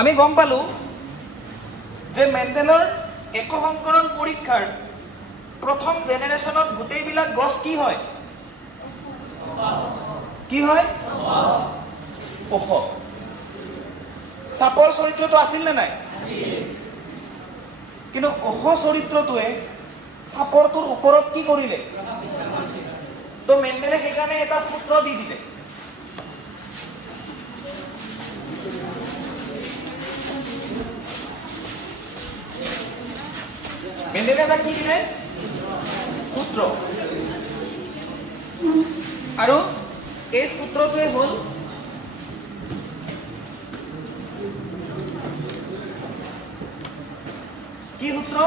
আমি গম পালো যে মেণ্ডেলৰ একসংকৰণ পৰীক্ষাৰ প্ৰথম জেনেৰেশ্যনত গোটেইবিলাক গছ কি হয় ওখ সাপৰ চৰিত্ৰটো আছিল নে নাই কিন্তু ওখ চৰিত্ৰটোৱে সাপৰটোৰ ওপৰত কি কৰিলে তো মেণ্ডেলে সেইকাৰণে এটা সূত্ৰ দি দিলে মেণ্ডেলে এটা কি দিলে সূত্ৰ আৰু এই সূত্ৰটোৱে হ'ল কি সূত্ৰ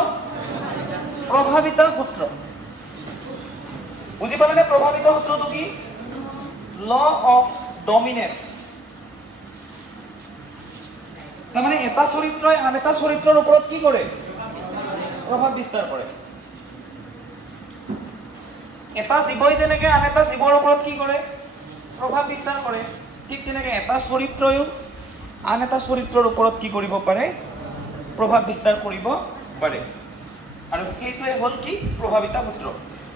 প্ৰভাৱিতা সূত্ৰ বুজি পালেনে প্ৰভাৱিতা সূত্ৰটো কি ল অফ ডমিনেন্স তাৰমানে এটা চৰিত্ৰই আন এটা চৰিত্ৰৰ ওপৰত কি কৰে প্ৰভাৱ বিস্তাৰ কৰে এটা জীৱই যেনেকৈ আন এটা জীৱৰ ওপৰত কি কৰে প্ৰভাৱ বিস্তাৰ কৰে ঠিক তেনেকৈ এটা চৰিত্ৰয়ো আন এটা চৰিত্ৰৰ ওপৰত কি কৰিব পাৰে প্ৰভাৱ বিস্তাৰ কৰিব পাৰে আৰু সেইটোৱে হ'ল কি প্ৰভাৱিতা সূত্ৰ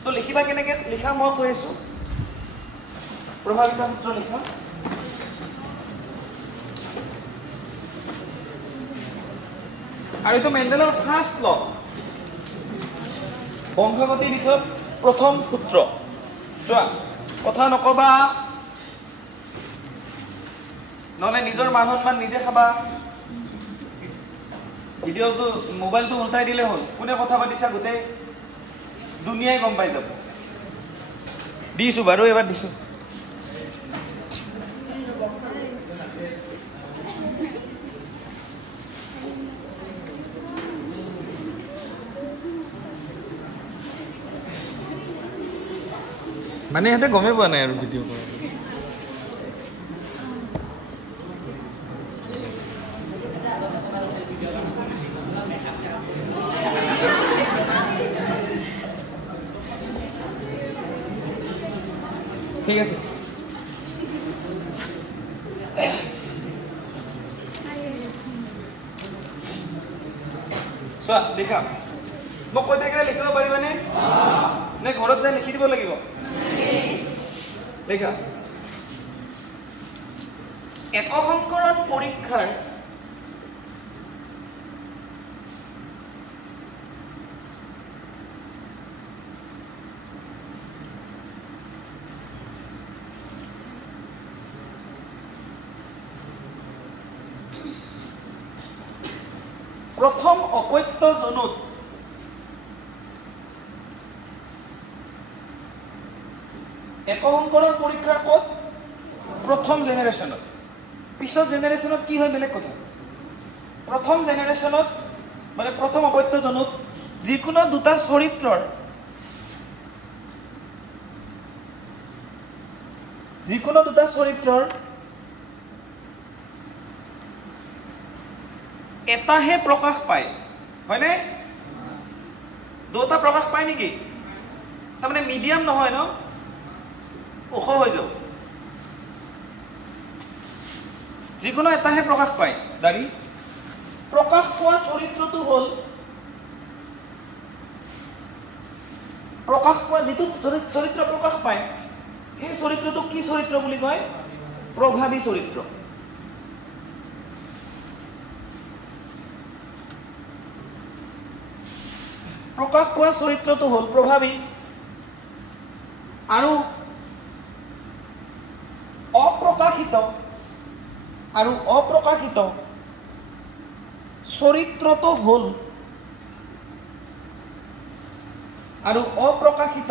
তো লিখিবা কেনেকৈ লিখা মই কৈ আছো প্ৰভাৱিতা সূত্ৰ লিখা আৰু এইটো মেণ্ডেলৰ ফাৰ্ষ্ট ল বংশগতিৰ বিষয়ত প্ৰথম সূত্ৰ চোৱা কথা নকবা নহলে নিজৰ মান সন্মান নিজে খাবা ভিডিঅ'টো মোবাইলটো উল্টাই দিলে হ'ল কোনে কথা পাতিছা গোটেই দুনিয়াই গম পাই যাব দিছো বাৰু এবাৰ দিছো মানে ইহঁতে গমেই পোৱা নাই আৰু ভিডিঅ' কৰা ঠিক আছে চোৱা লিখা মই কৈ থাকিলে লিখিব পাৰিবানে নে ঘৰত যাই লিখি দিব লাগিব লিখা একসংকৰণ পৰীক্ষাৰ প্ৰথম অপত্য জনুত একসংকৰণ পৰীক্ষাৰ ক'ত প্ৰথম জেনেৰেশ্যনত পিছত জেনেৰেশ্যনত কি হয় বেলেগ কথা প্ৰথম জেনেৰেশ্যনত মানে প্ৰথম অপত্য জনুত যিকোনো দুটা চৰিত্ৰৰ এটাহে প্ৰকাশ পায় হয়নে দুটা প্ৰকাশ পায় নেকি তাৰমানে মিডিয়াম নহয় ন ওখ হৈ যাব যিকোনো এটাহে প্ৰকাশ পায় দাড়ি প্ৰকাশ পোৱা চৰিত্ৰটো হ'ল প্ৰকাশ পোৱা যিটো চৰিত্ৰ প্ৰকাশ পায় সেই চৰিত্ৰটো কি চৰিত্ৰ বুলি কয় প্ৰভাৱী চৰিত্ৰ প্ৰকাশ পোৱা চৰিত্ৰটো হ'ল প্ৰভাৱী আৰু অপ্ৰকাশিত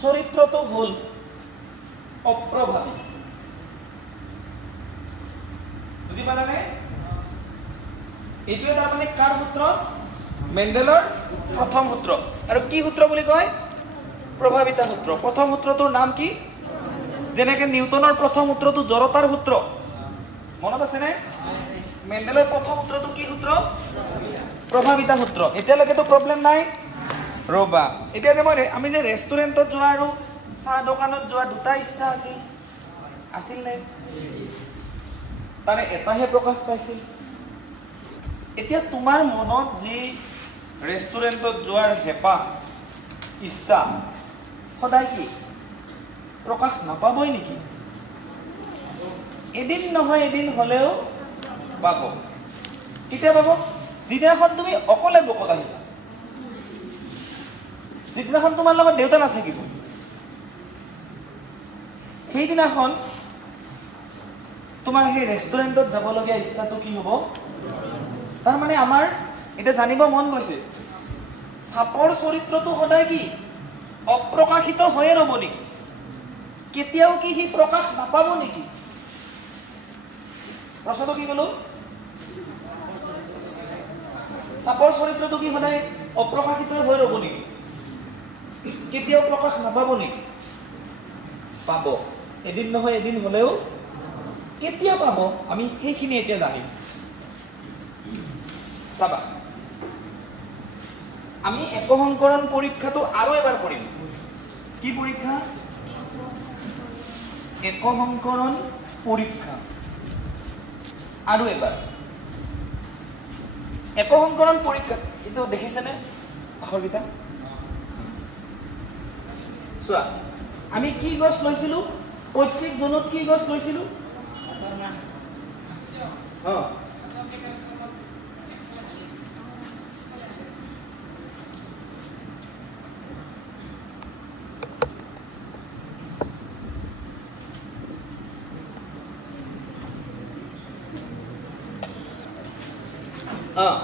চৰিত্ৰটো হ'ল অপ্ৰভাৱী বুজি পালানে এইটোৱে তাৰমানে কাৰ সূত্ৰ মেণ্ডেলৰ প্ৰথম সূত্ৰ আৰু কি সূত্ৰ বুলি কয় প্ৰভাৱিতা সূত্ৰ প্ৰথম সূত্ৰটোৰ নাম কি যেনেকে নিউটনৰ প্ৰথম সূত্ৰটো জড়তাৰ সূত্ৰ মনত আছে নে মেণ্ডেলৰ প্ৰথম সূত্ৰটো কি সূত্ৰ প্ৰভাৱিতা সূত্ৰ এতিয়ালৈকেতো প্ৰব্লেম নাই ৰবা এতিয়া যে আমি যে ৰেষ্টুৰেণ্টত যোৱা আৰু চাহ দোকানত যোৱা দুটা ইচ্ছা আছিল নে তাৰে এটাহে প্ৰকাশ পাইছিল এতিয়া তোমাৰ মনত যি ৰেষ্টুৰেণ্টত যোৱাৰ হেঁপাহ ইচ্ছা সদায় কি প্ৰকাশ নাপাবই নেকি? এদিন নহয় এদিন হ'লেও পাব। কেতিয়া পাব? যিদিনাখন তুমি অকলে বকত আহিবা, যিদিনাখন তোমাৰ লগত দেউতা নাথাকিব, সেইদিনাখন তোমাৰ সেই ৰেষ্টুৰেণ্টত যাবলগীয়া ইচ্ছাটো কি হ'ব? তাৰমানে আমাৰ এতিয়া জানিব মন গৈছে, চাপৰ চৰিত্ৰটো সদায় কি অপ্ৰকাশিত হৈয়ে ৰ'ব নেকি? কেতিয়াও কি সি প্ৰকাশ নাপাব নেকি? প্ৰশ্নটো কি ক'লো? চাপৰ চৰিত্ৰটো কি সদায় অপ্ৰকাশিত হৈ ৰ'ব নেকি? কেতিয়াও প্ৰকাশ নাপাব নেকি? পাব। এদিন নহয় এদিন হ'লেও কেতিয়া পাব আমি সেইখিনি এতিয়া জানিম। চাবা, আমি একসংকৰণ পৰীক্ষাটো আৰু এবাৰ কৰিম। কি পৰীক্ষা? একসংকৰণ পৰীক্ষা আৰু এবাৰ। একসংকৰণ পৰীক্ষা এইটো দেখিছেনে আখৰকেইটা? চোৱা, আমি কি গছ লৈছিলো? প্ৰত্যেক জনত কি গছ লৈছিলো?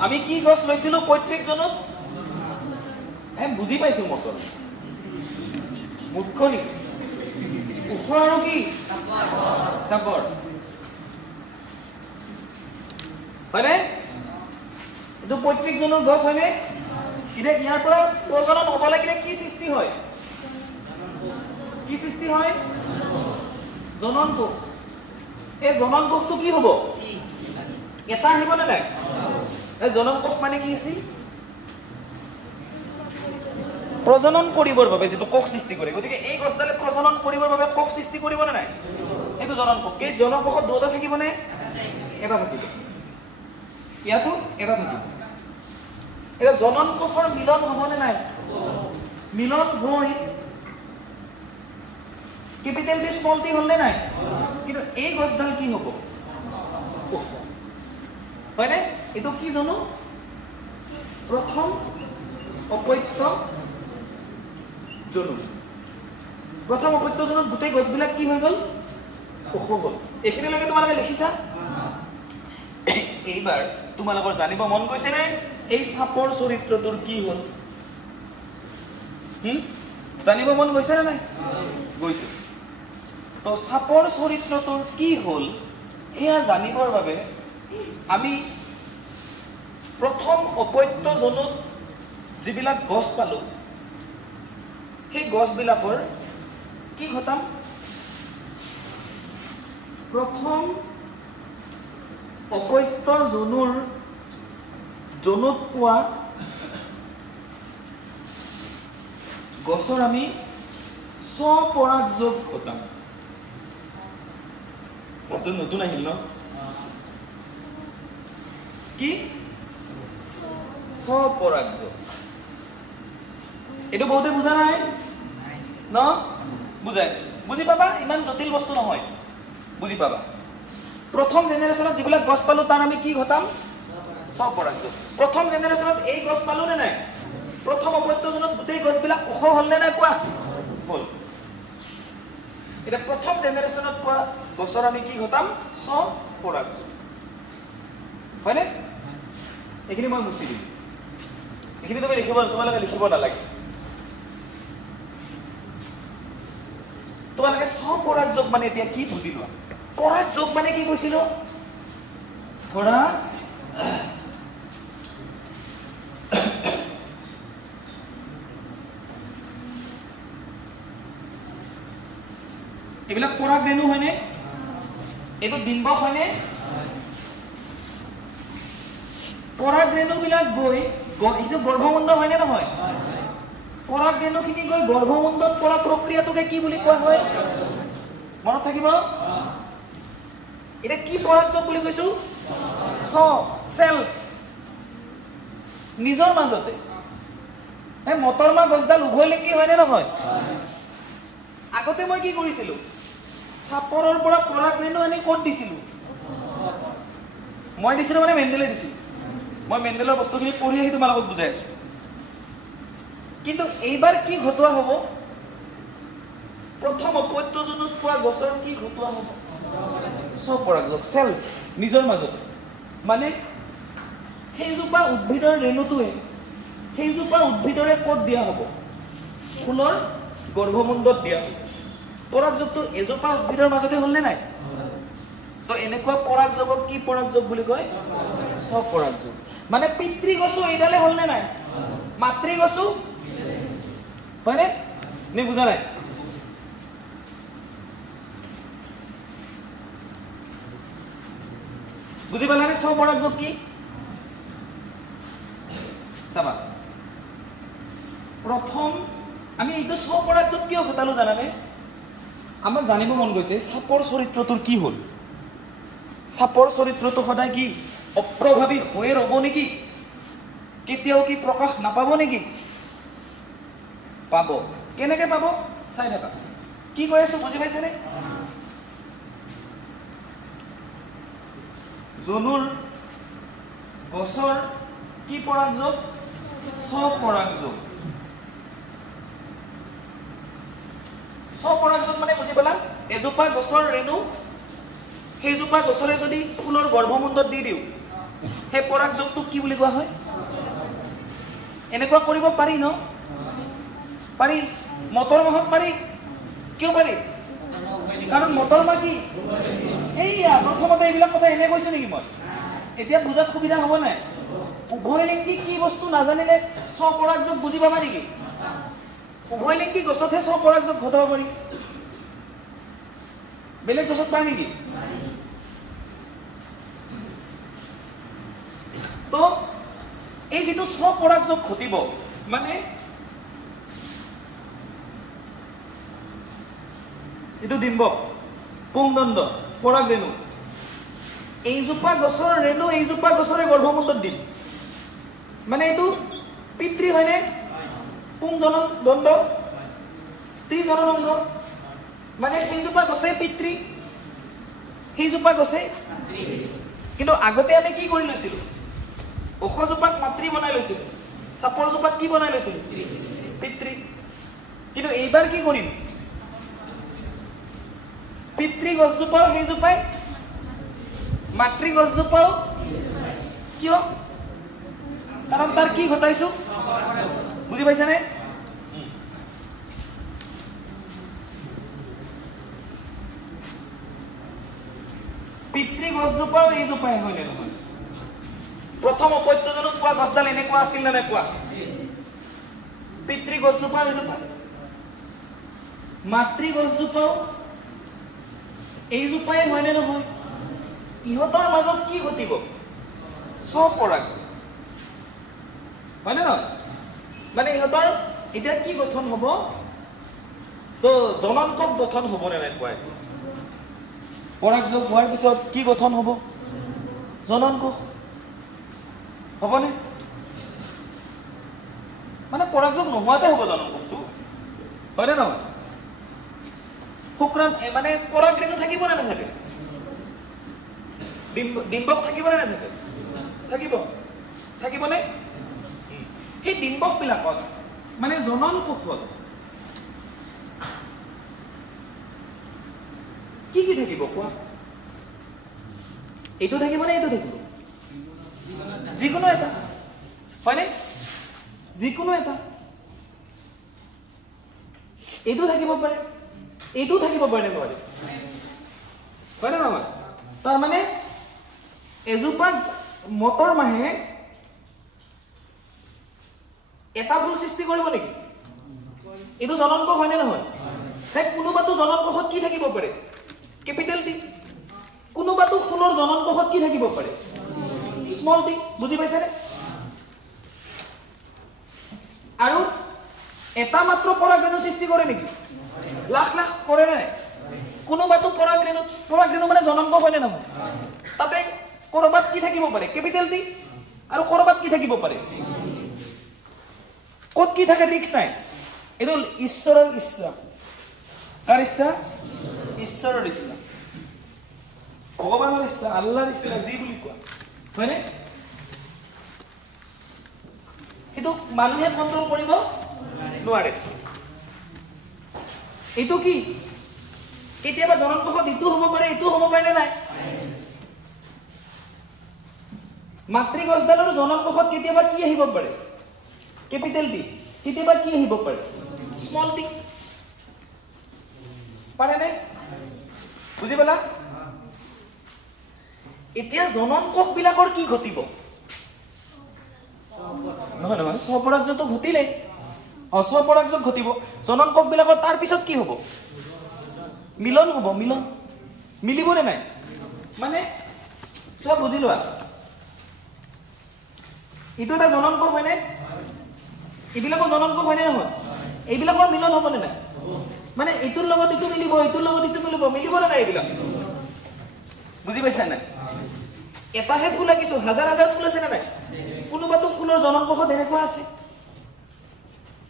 আমি কি গছ লৈছিলো প্ৰত্যেক জনত? বুজি পাইছো মটৰ মুখ্য নেকি? ওখ আৰু কি চাপৰ, হয়নে? এইটো প্ৰত্যেকজনৰ গছ হয়নে? এতিয়া ইয়াৰ পৰা প্ৰজনন হ'ব লাগিলে কি সৃষ্টি হয়? কি সৃষ্টি হয়? জনন কোষ। এই জনন কোষটো কি হ'ব? এটা আহিব নে নাই? জনন কোষ মানে কি আছিল? প্ৰজনন কৰিবৰ বাবে যিটো কোষ সৃষ্টি কৰে। গতিকে এই গছডালে প্ৰজনন কৰিবৰ বাবে কোষ সৃষ্টি কৰিব নে নাই? এইটো জনন কোষ। এই জনন কোষত দুটা থাকিব নে? এটা থাকিব। ইয়াতো এটা থাকিব। এটা জনন কোষৰ মিলন হ'ব নে নাই? মিলন হৈ কেপিটেল টি স্মল টি হ'ল নে নাই? কিন্তু এই গছডাল কি হ'ব? হয়নে? এইটো কি জানো? প্ৰথম অপত্য জনু। প্ৰথম অপত্য জনুত গোটেই গছবিলাক কি হৈ গ'ল? ওখ হ'ল। এইখিনিলৈকে তোমালোকে লিখিছা? এইবাৰ তোমালোকৰ জানিব মন গৈছে নে এই চাপৰ চৰিত্ৰটোৰ কি হ'ল? জানিব মন গৈছে নে নাই? গৈছে। তো চাপৰ চৰিত্ৰটোৰ কি হ'ল সেয়া জানিবৰ বাবে আমি প্ৰথম অপত্য জনুত যিবিলাক গছ পালো সেই গছবিলাকৰ কি ঘটাম? প্ৰথম অপত্য জনুত পোৱা গছৰ আমি স্বপৰাগযোগ ঘটাম। নতুন আহিল ন? কি? স্বপৰাগযোগ। এইটো বহুতে বুজা নাই ন? বুজাইছো, বুজি পাবা, ইমান জটিল বস্তু নহয়, বুজি পাবা। প্ৰথম জেনেৰেশ্যনত যিবিলাক গছ পালো তাৰ আমি কি ঘটাম? স্বপৰাগযোগ। প্ৰথম জেনেৰেশ্যনত এই গছ পালো নে নাই? প্ৰথম অপত্যজনত গোটেই গছবিলাক ওখ হ'ল নে নাই? কোৱা হ'ল। এতিয়া প্ৰথম জেনেৰেশ্যনত পোৱা গছৰ আমি কি ঘটাম? স্বপৰাগযোগ। হয়নে? এইখিনি মই মুচি দিম। এইখিনি তুমি তোমালোকে লিখিব নালাগে। তোমালোকে স্বপৰাগযোগ মানে এতিয়া কি বুজি লোৱা? পৰাগযোগ মানে কি কৈছিলো? ধৰা এইবিলাক পৰাগ ৰেণু হয়নে? এইটো ডিম্বক হয়নে? পৰাগ ৰেণুবিলাক গৈ এইটো গৰ্ভমুণ্ড হয়নে নহয়? পৰাগ ৰেণুখিনি গৈ গৰ্ভমুণ্ডত পৰা প্ৰক্ৰিয়াটোকে কি বুলি কোৱা হয়? মনত থাকিব। এতিয়া কি পৰাগযোগ বুলি কৈছো? সেল্ফ। নিজৰ মাজতে মটৰ মাহ গছডাল উভয় লিংগী হয়নে নহয় আগতে মই কি কৰিছিলো চাপৰৰ পৰা পৰাগ ৰেণু আনি ক'ত দিছিলো মই দিছিলো মানে মেণ্ডেলে দিছিলো মই মেণ্ডেলৰ বস্তুখিনি পঢ়ি আহি তোমালোকক বুজাই আছো কিন্তু এইবাৰ কি ঘটোৱা হ'ব প্ৰথম অপত্যজনত পোৱা গছৰ কি ঘটোৱা হ'ব স্বপৰাগযোগ চেল্ফ নিজৰ মাজতে মানে সেইজোপা উদ্ভিদৰ ৰেণুটোৱে সেইজোপা উদ্ভিদৰে ক'ত দিয়া হ'ব ফুলৰ গৰ্ভমুণ্ডত দিয়া হ'ব পৰাগযোগটো এজোপা উদ্ভিদৰ মাজতে হ'লনে নাই তো এনেকুৱা পৰাগযোগক কি পৰাগযোগ বুলি কয় স্বপৰাগযোগ মানে পিতৃ গছো এইডালে হ'লনে নাই মাতৃ গছো হয়নে নে বুজা নাই বুজি পালানে স্বপৰাগযোগ কি চাবা প্ৰথম আমি এইটো স্বপৰাগযোগ কিয় ঘটালো জানানে আমাৰ জানিব মন গৈছে সাপৰ চৰিত্ৰটোৰ কি হ'ল সাপৰ চৰিত্ৰটো সদায় কি অপ্ৰভাৱী হৈ ৰ'ব নেকি কেতিয়াও কি প্ৰকাশ নাপাব নেকি পাব কেনেকৈ পাব চাই থাকা কি কৈ আছো বুজি পাইছেনে জনুৰ গছৰ কি পৰাগযোগ স্বপৰাগযোগ স্বপৰাগযোগ মানে বুজি পালা এজোপা গছৰ ৰেণু সেইজোপা গছৰে যদি ফুলৰ গৰ্ভমুণ্ডত দি দিওঁ সেই পৰাগযোগটোক কি বুলি কোৱা হয় এনেকুৱা কৰিব পাৰি ন পাৰি মটৰ মাহত পাৰি কিয় পাৰি কাৰণ মটৰ মাহ কি এইয়া প্ৰথমতে এইবিলাক কথা এনে কৈছো নেকি মই এতিয়া বুজাত সুবিধা হ'ব নাই উভয় লিংগী কি বস্তু নাজানিলে স্বপৰাগযোগ বুজি পাবা নেকি উভয় লিংগী গছতহে স্বপৰাগযোগ ঘটাব পাৰি বেলেগ গছত পায় নেকি তো এই যেটো স্বপৰাগযোগ ঘটিব মানে এইটো ডিম্বক পুংদণ্ড পৰাগ ৰেণু এইজোপা গছৰ ৰেণু এইজোপা গছৰে গৰ্ভমুণ্ডত দিম মানে এইটো পিতৃ হয়নে পুং জনন দণ্ড স্ত্ৰী জনন অংগ মানে সেইজোপা গছে পিতৃ সেইজোপা গছে কিন্তু আগতে আমি কি কৰি লৈছিলো ওখজোপাক মাতৃ বনাই লৈছিলো চাপৰ জোপাক কি বনাই লৈছিলো পিতৃ কিন্তু এইবাৰ কি কৰিম পিতৃ গছজোপাও সেইজোপাই মাতৃ গছজোপাও কিয় কাৰণ তাৰ কি ঘটাইছো বুজি পাইছানে পিতৃ গছজোপাও এইজোপাই হয়নে নহয় প্ৰথম অপত্যজনক পোৱা গছডাল এনেকুৱা আছিল নে নাই পোৱা পিতৃ গছজোপা এইজোপা মাতৃ গছজোপাও এইজোপাই হয়নে নহয় ইহঁতৰ মাজত কি ঘটিব স্বপৰাগ হয়নে নহয় মানে ইহঁতৰ এতিয়া কি গঠন হ'ব তো জননকক গঠন হ'ব নে নাই কোৱাই পৰাগযোগ হোৱাৰ পিছত কি গঠন হ'ব জননকোষ হ'বনে মানে পৰাগযোগ নোহোৱাতে হ'ব জননকোষটো হয়নে নহয় শুক্ৰাণু মানে পৰাগ ৰেণু থাকিব নে নাথাকে ডিম্বক থাকিব নে নাথাকে থাকিব থাকিবনে সেই ডিম্বক বিলাকত মানে জনন কোষত কি কি থাকিব কোৱা এইটো থাকিব নে এইটো থাকিব যিকোনো এটা হয়নে যিকোনো এটা এইটো থাকিব পাৰে এইটো থাকিব পাৰে নোৱাৰে হয়নে নহয় তাৰমানে এজোপা মটৰ মাহে এটা ফুল সৃষ্টি কৰিব নেকি এইটো জননকোষ হয়নে নহয় সেই কোনোবাটো জননকোষত কি থাকিব পাৰে কেপিটেল টি কোনোবাটো ফুলৰ জননকোষত কি থাকিব পাৰে স্মল টি বুজি পাইছানে আৰু এটা মাত্ৰ পৰাগৰেণু সৃষ্টি কৰে নেকি লাখ লাখ কৰে নাই কোনোবাটো পৰাগৰেণু মানে জননকোষ হয়নে নহয় তাতে কৰবাত কি থাকিব পাৰে কেপিটেল টি আৰু কৰবাত কি থাকিব পাৰে ক'ত কি থাকে ৰিস্ক নাই। এইটো ঈশ্বৰৰ ইচ্ছা। কাৰ ইচ্ছা? ঈশ্বৰৰ ইচ্ছা, ভগৱানৰ ইচ্ছা, আল্লাহৰ ইচ্ছা যি বুলি কোৱা, হয়নে? সেইটো মানুহে কণ্ট্ৰল কৰিব নোৱাৰে। এইটো কি কেতিয়াবা জননকোষত ইটো হ'ব পাৰে, এইটো হ'ব পাৰে নে নাই? মাতৃ গছডালৰ জননকোষত কেতিয়াবা কি আহিব পাৰে? Capital D. কেতিয়াবা কি আহিব পাৰে? Small D. পাৰে নে? বুজি পালা? এতিয়া জননকোষ বিলাকৰ কি ঘটিব? নহয় নহয়, স্বপৰাগযোগটো ঘটিলে, স্বপৰাগযোগ ঘটিব। জননকোষ বিলাকৰ তাৰ পিছত কি হ'ব? মিলন হ'ব। মিলন মিলিব নে নাই? মানে চোৱা, বুজি লোৱা, এইটো এটা জননকোষ হয়নে? এইবিলাকৰ জননকোষ হয়নে নহয়? এইবিলাকৰ মিলন হ'ব নে নাই? মানে এইটোৰ লগত ইটো মিলিব, এইটোৰ লগত ইটো মিলিব, মিলিব নে নাই এইবিলাক? বুজি পাইছা নাই? এটাহে ফুল আঁকিছো, হাজাৰ হাজাৰ ফুল আছে নে নাই? কোনোবাটো ফুলৰ জননকোষত এনেকুৱা আছে,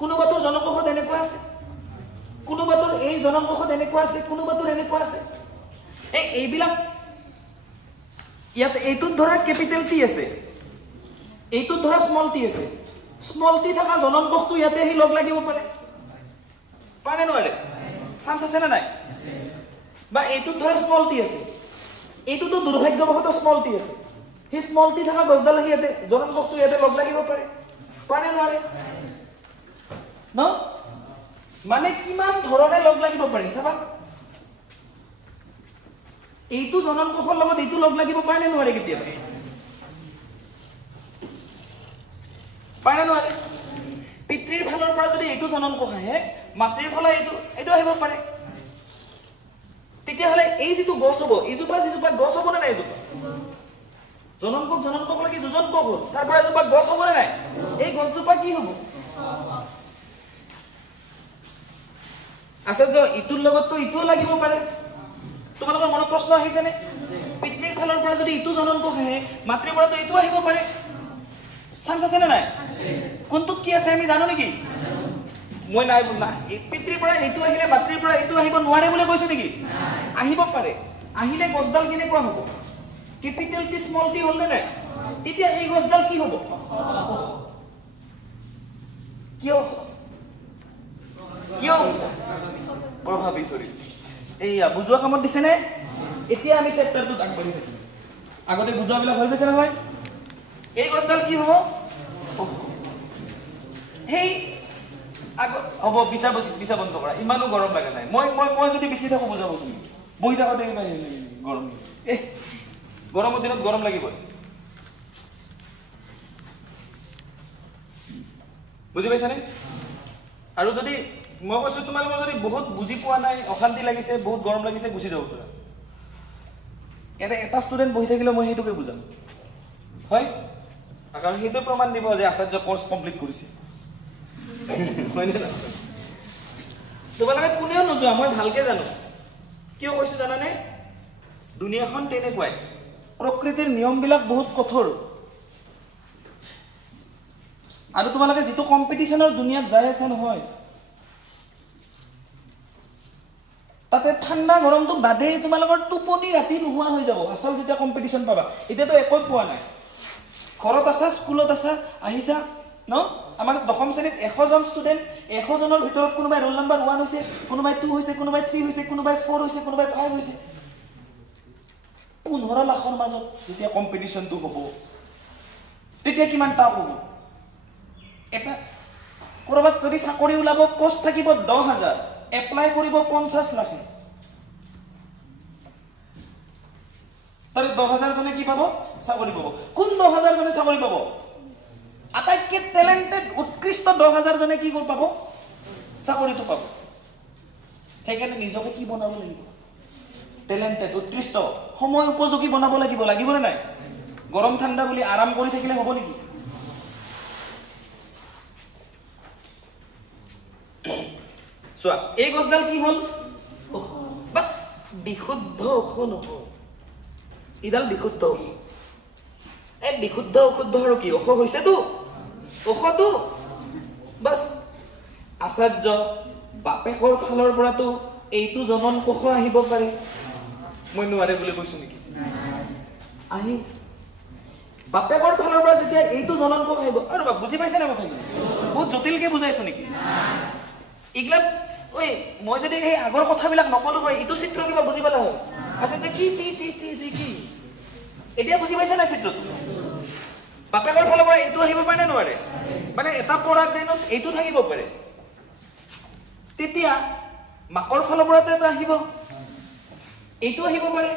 কোনোবাটোৰ জননকোষত এনেকুৱা আছে, কোনোবাটোৰ এই জননকোষত এনেকুৱা আছে, কোনোবাটোৰ এনেকুৱা আছে। এইবিলাক ইয়াত এইটোত ধৰা কেপিটেল টি আছে, এইটোত ধৰা স্মল টি আছে। স্মল টি থকা জননকোষটো ইয়াতে আহি লগ লাগিব পাৰে, পাৰে নোৱাৰে? চান্স আছে নে নাই? বা এইটোত ধৰা স্মল টি আছে, এইটোতো দুৰ্ভাগ্যবশতঃ স্মল টি আছে, সেই স্মল টি থকা গছডাল আহি ইয়াতে জননকোষটো ইয়াতে লগ লাগিব পাৰে, পাৰে নোৱাৰে? ন মানে কিমান ধৰণে লগ লাগিব পাৰে চাবা। এইটো জননকোষৰ লগত এইটো লগ লাগিব পাৰে নে নোৱাৰে? কেতিয়াবা পাৰে নোৱাৰে? পিতৃৰ ফালৰ পৰা যদি এইটো জননকোষ আহে, মাতৃৰ ফালে এইটো এইটো আহিব পাৰে। তেতিয়াহ'লে এই যিটো গছ হ'ব, এইজোপা যিজোপা গছ হ'ব নে নাই? এইজোপা জননকোষ জননকোষ লাগি যোজন কোষ হ'ল, তাৰ পৰা এজোপা গছ হ'ব নে নাই? এই গছজোপা কি হ'ব? আচ্ছা, ইটোৰ লগততো ইটোও লাগিব পাৰে। তোমালোকৰ মনত প্ৰশ্ন আহিছেনে? পিতৃৰ ফালৰ পৰা যদি ইটো জননকোষ আহে, মাতৃৰ পৰাতো ইটো আহিব পাৰে। চান্স আছে নে নাই? কোনটোত কি আছে আমি জানো নেকি? মই নাই পিতৃৰ পৰা এইটো আহিলে মাতৃৰ পৰা এইটো আহিব নোৱাৰে বুলি কৈছো নেকি? আহিব পাৰে। আহিলে গছডাল কেনেকুৱা হ'ব? কেপিটেল টি স্মল টি হ'ল নে নাই? তেতিয়া এই গছডাল কি হ'ব? কিয় কিয় প্ৰভাৱী চৰিত্ৰ। এইয়া বুজোৱা কামত দিছে নে? এতিয়া আমি চেপ্টাৰটোত আগবাঢ়ি থাকিম। আগতে বুজোৱাবিলাক হৈ গৈছে নহয়? এই গছডাল কি হ'ব? সেই হ'ব। বিছা বন্ধ কৰা, ইমানো গৰম লাগে নাই। মই যদি বেছি থাকো বুজাব, তুমি বহি থাকোতে গৰম, গৰমৰ দিনত গৰম লাগিবই। বুজি পাইছানে? আৰু যদি মই কৈছো তোমালোকৰ যদি বহুত বুজি পোৱা নাই, অশান্তি লাগিছে, বহুত গৰম লাগিছে, গুচি যাব পাৰা। এটা ষ্টুডেণ্ট বহি থাকিলে মই সেইটোকে বুজাম, হয়? কাৰণ সেইটো প্ৰমাণ দিব যে আচাৰ্য কোৰ্চ কমপ্লিট কৰিছে, হয়নে নহয়? তোমালোকে কোনেও নোযোৱা, মই ভালকে জানো। কিয় কৈছো জানানে? দুনিয়াখন তেনেকুৱাই, প্ৰকৃতিৰ নিয়মবিলাক বহুত কঠোৰ। আৰু তোমালোকে যিটো কম্পিটিশ্যনৰ দুনিয়াত যাই আছে নহয়, তাতে ঠাণ্ডা গৰমটো বাদেই তোমালোকৰ টোপনি ৰাতি নোহোৱা হৈ যাব আচল যেতিয়া কম্পিটিশ্যন পাবা। এতিয়াতো একো পোৱা নাই, ঘৰত আছা, স্কুলত আছা, আহিছা ন? আমাৰ 10ম শ্ৰেণীত 100 জন ষ্টুডেণ্ট, 100 জনৰ ভিতৰত কোনোবাই ৰোল নাম্বাৰ 1 হৈছে, কোনোবাই 2 হৈছে, কোনোবাই 3 হৈছে, কোনোবাই 4 হৈছে, কোনোবাই 5 হৈছে। 15 লাখৰ মাজত যেতিয়া কম্পিটিশ্যনটো হ'ব, তেতিয়া কিমান টাফ হ'ব? এটা কৰবাত যদি চাকৰি ওলাব, পোষ্ট থাকিব 10,000, এপ্লাই কৰিব 50 লাখে, তাৰে 10,000 জনে কি পাব? চাকৰি পাব। কোন 10,000 জনে চাকৰি পাব? আটাইতকৈ টেলেণ্টেড উৎকৃষ্ট 10,000 জনে কি পাব? চাকৰিটো পাব। সেইকাৰণে নিজকে কি বনাব লাগিব? টেলেণ্টেড, উৎকৃষ্ট, সময় উপযোগী বনাব লাগিব। লাগিবনে নাই? গৰম ঠাণ্ডা বুলি আৰাম কৰি থাকিলে হ'ব নেকি? চোৱা, এই গছডাল কি হ'ল? বিশুদ্ধ ঔষ নহয়, ইডাল বিশুদ্ধ ঔষ। এই বিশুদ্ধ অশুদ্ধ আৰু কি? ঔষ হৈছেতো, ঔষধো বাস আচাৰ্য বাপেকৰ ফালৰ পৰাতো এইটো জনন কোষ আহিব পাৰে মই নোৱাৰে বুলি কৈছো নেকি আহি বাপেকৰ ফালৰ পৰা যেতিয়া এইটো জনন কোষ আহিব আৰু বুজি পাইছে না কথাটো বহুত জটিলকে বুজাইছো নেকি ইগলা ওই মই যদি এই আগৰ কথাবিলাক নকলো হয় এইটো চিত্ৰ কিবা বুজি পালা হয় আছে যে কি তি তি তি তি কি এতিয়া বুজি পাইছে না চিত্ৰটো বাপেকৰ ফালৰ পৰা এইটো আহিব পাৰে নোৱাৰে মানে এটা পৰাগ্ৰেণত এইটো থাকিব পাৰে তেতিয়া মাকৰ ফালৰ পৰা এটা আহিব এইটো আহিব পাৰে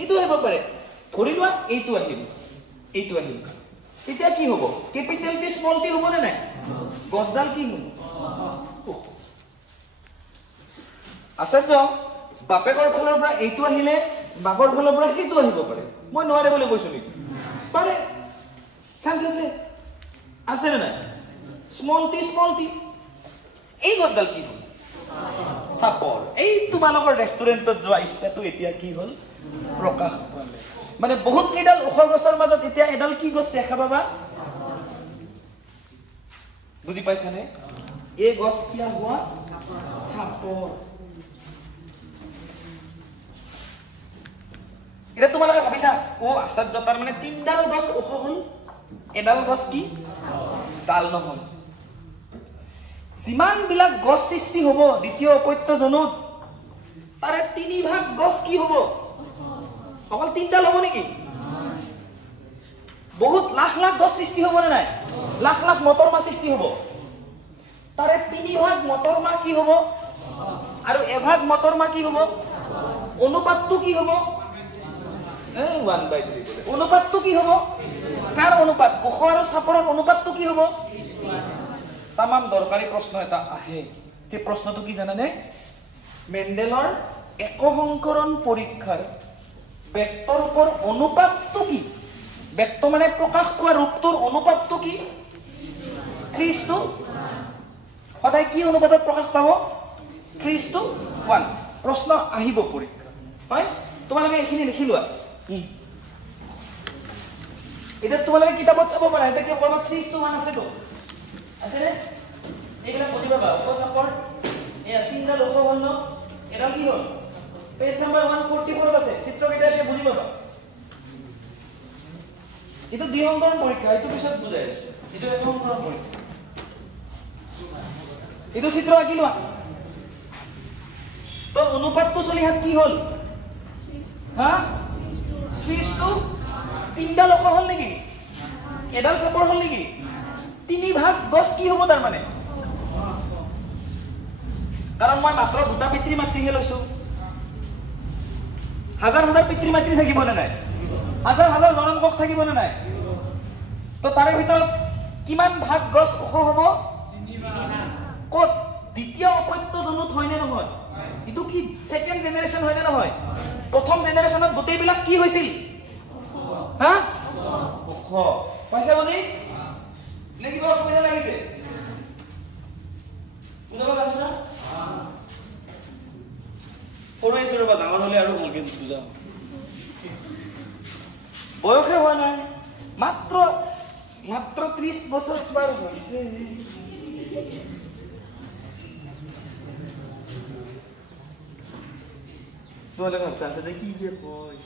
এইটো আহিব পাৰে ধৰি লোৱা এইটো আহিব তেতিয়া কি হ'ব কেপিটেল টি স্মল টি হ'ব নে নাই গছডাল কি হ'ব আচাৰ্য বাপেকৰ ফালৰ পৰা এইটো আহিলে মাকৰ ফালৰ পৰা সেইটো আহিব পাৰে মই নোৱাৰে বুলি কৈছো নেকি পাৰে চান্স আছে নে নাই স্মল টি এই গছডাল কি হ'ল চাপৰ এই তোমালোকৰ ৰেষ্টুৰেণ্টত যোৱা ইচ্ছাটো এতিয়া কি হ'ল প্ৰকাশ পালে মানে বহুত কেইডাল ওখ গছৰ মাজত এতিয়া এডাল কি গছ দেখা পাবা বুজি পাইছানে এই গছ কিয় হোৱা চাপৰ এটা তোমালোকে ভাবিছা ও আচাৰ্য তাৰ মানে তিনডাল গছ ওখ হ'ল এডাল গছ কি ডাল নহয় যিমান বিলাক গছ সৃষ্টি হ'ব দ্বিতীয় অপত্য জনত তাৰে 3 ভাগ গছ কি হ'ব অকল তিনডাল হ'ব নেকি বহুত লাখ লাখ গছ সৃষ্টি হ'ব নে নাই লাখ লাখ মটৰমা সৃষ্টি হ'ব তাৰে 3 ভাগ মটৰমা কি হ'ব আৰু এভাগ মটৰমা কি হ'ব অনুপাতটো কি হ'ব 1/3 অনুপাতটো কি হ'ব কাৰ অনুপাত ওখ আৰু চাপৰৰ অনুপাতটো কি হ'ব তামাম দৰকাৰী প্ৰশ্ন এটা আহে এই প্ৰশ্নটো কি জানানে মেণ্ডেলৰ একসংকৰণ পৰীক্ষাৰ ভেক্টৰ ওপৰ অনুপাতটো কি ভেক্ট মানে প্ৰকাশ পোৱা ৰূপটোৰ অনুপাতটো কি 3:1 সদায় কি অনুপাতত প্ৰকাশ পাব 3:1 প্ৰশ্ন আহিব পৰীক্ষা হয় তোমালোকে এইখিনি লিখি লোৱা এটা তোমালোকে কিতাপত চাব পাৰা এটা কি কৰবা 3:1 আছে তো আছে নে এইবিলাক বুজি পাবা উপচাপৰ এয়া তিনডাল ওখ হ'ল ন এটা কি হ'ল পেজ নাম্বাৰ 144 আছে চিত্ৰকেইটা এতিয়া বুজি পাবা এইটো দ্বিসংকৰণ পৰীক্ষা এইটো পিছত বুজাই আছো এইটো একসংকৰণ পৰীক্ষা এইটো চিত্ৰ আঁকি লোৱা তো অনুপাতটো চলি হাত কি হ'ল হা 3:2 তিনডাল ওখ হ'ল নেকি এডাল চাপৰ হ'ল নেকি 3 ভাগ গছ কি হ'ব তাৰ মানে কাৰণ মই মাত্ৰ দুটা পিতৃ মাতৃহে লৈছো হাজাৰ হাজাৰ পিতৃ মাতৃ থাকিব নে নাই হাজাৰ হাজাৰ জনন কোষ থাকিব নে নাই তো তাৰে ভিতৰত কিমান ভাগ গছ ওখ হ'ব 3 ভাগ ক'ত দ্বিতীয় অপত্য জনত হয় নে নহয় ইটো কি সেকেন্ড জেনাৰেশন হয় নে নহয় প্ৰথম জেনাৰেশনত গোটেইবিলাক কি হৈছিল হা ওখ পইচা বুজি নে কিবা অসুবিধা লাগিছে বুজাব লাগিছে না সৰু এছৰ বা ডাঙৰ হলে আৰু ভালকে বুজাম বয়সে হোৱা নাই মাত্ৰ 30 বছৰ পাৰ হৈছে তোমালোকে ভাবছা যে কি যে কয়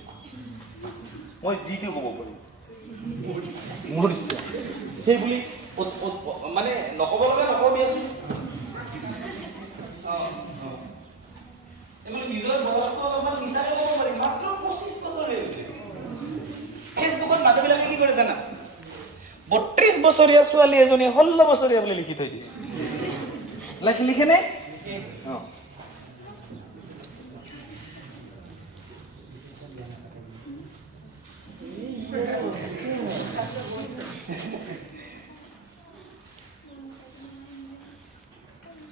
মই যিটো ক'ব পাৰো মোৰ ইচ্ছা সেই বুলি মানে নকব লগা নকবি আছো এমন নিজৰ বয়সটো অলপমান মিছাকে ক'ব পাৰি মাত্ৰ 25 বছৰ হৈছে ফেচবুকত মানুহবিলাকে কি কৰে জানা 32 বছৰীয়া ছোৱালী এজনী 16 বছৰীয়া বুলি লিখি থৈ দিয়ে লিখে নে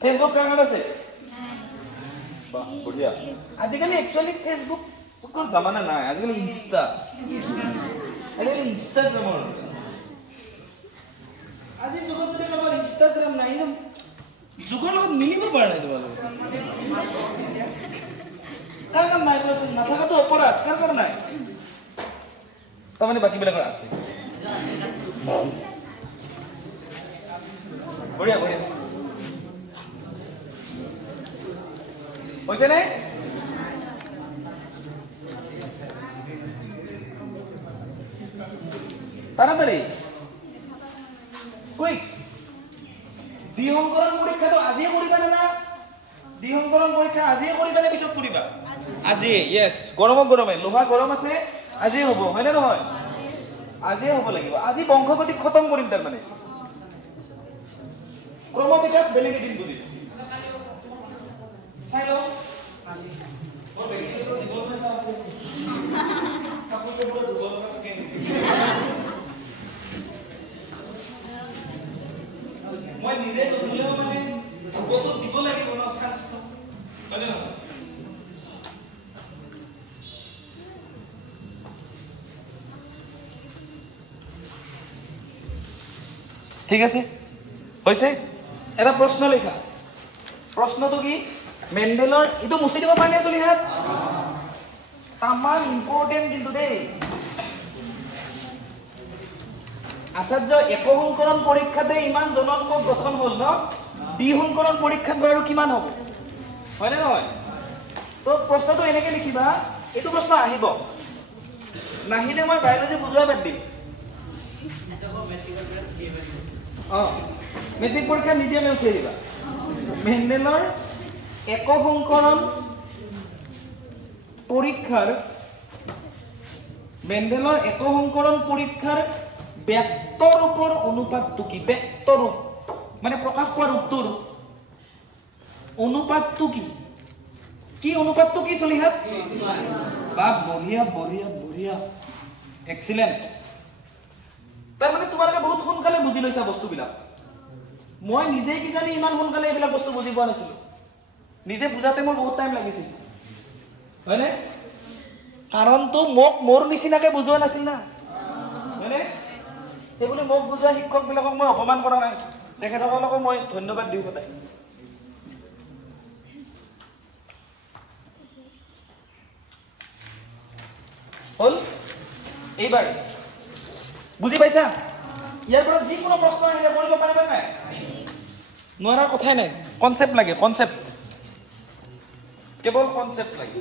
ফেসবুক কারণ আছে বাহ বঢ়িয়া আজিকালি একচুয়ালি ফেসবুক কোন জামানা নাই আজিকালি ইনস্টাগ্ৰামৰ আজি যুগত যদি আমাৰ ইনস্টাগ্ৰাম নাই না যুগৰ লগত মিলিব পৰা নাই তোমালোক কাৰণ নাই প্ৰশ্ন নাথাকাটো অপৰাধ কাৰণ নাই তাৰমানে বাকীবিলাকৰ আছে বঢ়িয়া হৈছে নে তাড়াতাড়ি কুইক দ্বিসংকৰণ পৰীক্ষাটো আজিয়ে কৰিবা না দ্বিসংকৰণ পৰীক্ষা আজিয়ে কৰিবা নে পিছত কৰিবা আজি ইয়েস গৰমে লোহা গৰম আছে আজি হ'ব হয়নে নহয় আজি হ'ব লাগিব আজি বংশগতি খতম কৰিম তাৰ মানে ক্ৰমবিকাশ বেলেগ দিন বুজি চাই লও মোৰ ব্যক্তিগত জীৱন এটা আছে কাপোৰ পুরো দুবল থাকে মই নিজে গধুলেও মানে ধুবটো দিব লাগিব ন চান্সটো মানে ন ঠিক আছে হৈছে এটা প্ৰশ্ন লিখা প্ৰশ্নটো কি মেন্ডেলৰ ইটো মুছি দিব পাৰনে চলি হাত তামান ইম্পৰ্টেন্ট কিন্তু দেই আচাৰ্য একসংকৰণ পৰীক্ষাতে ইমান জনক গঠন হল ন দ্বিসংকৰণ পৰীক্ষাত বাৰু কিমান হ'ব হয়নে নহয় তো প্ৰশ্নটো এনেকে লিখিবা এইটো প্ৰশ্ন আহিব নাহিলে মই বায়োলজি বুজোৱা বাদ দিম মেট্ৰিক পৰীক্ষা নিদিয়াকৈ উঠাই দিবা মেন্ডেলৰ একসংকৰণ পৰীক্ষাৰ ব্যক্ত ৰূপৰ অনুপাতটো কি ব্যক্ত ৰূপ মানে প্ৰকাশ পোৱা ৰূপটোৰ অনুপাতটো কি অনুপাতটো কি চলিহাত বা বঢ়িয়া এক্সিলেন্ট তাৰ মানে তোমালোকে বহুত সোনকালে বুজি লৈছা বস্তুবিলাক মই নিজে কি জানি ইমান সোনকালে এইবিলাক বস্তু বুজি পোৱা নাছিলো নিজে বুজাতে মোৰ বহুত টাইম লাগিছিল হয়নে কাৰণটো মোক মোৰ নিচিনাকে বুজোৱা নাছিল না হয়নে সেইবুলি মোক বুজোৱা শিক্ষকবিলাকক মই অপমান কৰা নাই তেখেতসকলকো মই ধন্যবাদ দিওঁ সদায় হল এইবাৰ বুজি পাইছা ইয়াৰ পৰা যিকোনো প্ৰশ্ন আহিলে কৰিব পাৰিবা নাই নোৱাৰাৰ কথাই নাই কনসেপ্ট লাগে কনসেপ্ট কেৱল কনসেপ্ট লাগে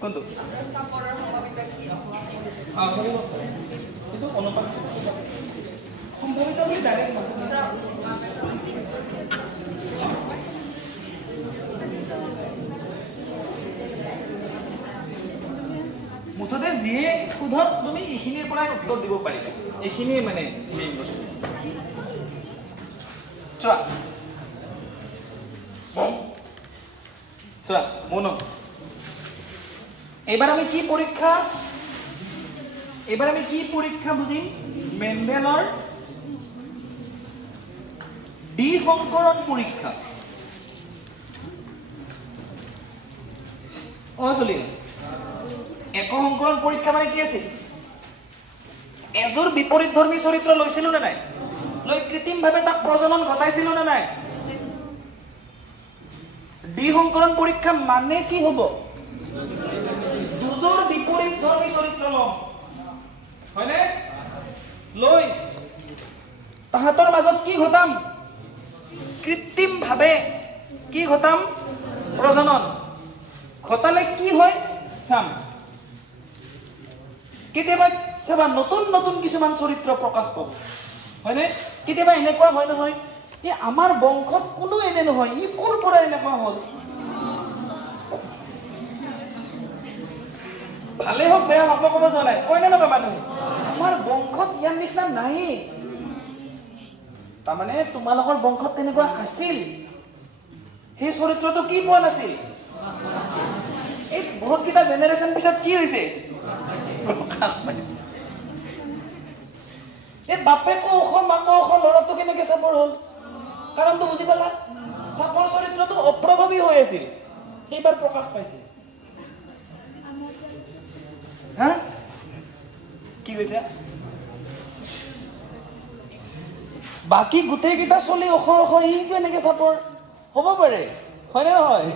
কোনটো অনুপাত সম্ভাৱিত বুলি ডাইৰেক্ট মুঠতে যিয়ে সোধক তুমি এইখিনিৰ পৰাই উত্তৰ দিব পাৰিবা এইখিনিয়ে মানে মেইন বস্তু চোৱা মন এবাৰ আমি কি পৰীক্ষা বুজিম মেন্ডেলৰ দ্বিসংকৰণ পৰীক্ষা চলি একসংকৰণ পৰীক্ষা মানে কি আছিল এজোৰ বিপৰীতধৰ্মী চৰিত্ৰ লৈছিলো নে নাই লৈ কৃত্ৰিমভাৱে তাক প্ৰজনন ঘটাইছিলো নে নাই দ্বিসংকৰণ পৰীক্ষা মানে কি হ'ব দুজোৰ বিপৰীতধৰ্মী চৰিত্ৰ লম হয়নে লৈ তাহাঁতৰ মাজত কি ঘটাম কৃত্ৰিমভাৱে কি ঘটাম প্ৰজনন ঘটালে কি হয় চাম কেতিয়াবা চাবা নতুন নতুন কিছুমান চৰিত্ৰ প্ৰকাশ পাব হয়নে কেতিয়াবা এনেকুৱা হয় নহয় এই আমাৰ বংশত কোনো এনে নহয় ই ক'ৰ পৰা এনেকুৱা হ'ল ভালে হোক বেয়া হোক ক'ব যোৱা নাই কয় নে নকয় মানুহে আমাৰ বংশত ইয়াৰ নিচিনা নাই তাৰমানে তোমালোকৰ বংশত তেনেকুৱা আছিল সেই চৰিত্ৰটো কি পোৱা নাছিল এই বহুত কিটা জেনেৰেশ্যন পিছত কি হৈছে এই বাপেকো ওখ মাকো ওখ ল'ৰাটো কেনেকে চাপৰ হ'ল কাৰণটো বুজি পালা চাপৰ চৰিত্ৰটো অপ্ৰভাৱী হৈ আছিল সেইবাৰ প্ৰকাশ পাইছে হা কি কৈছে বাকি গোটেই কেইটা চলি ওখ ওখ ই কেনেকে চাপৰ হ'ব পাৰে হয়নে নহয়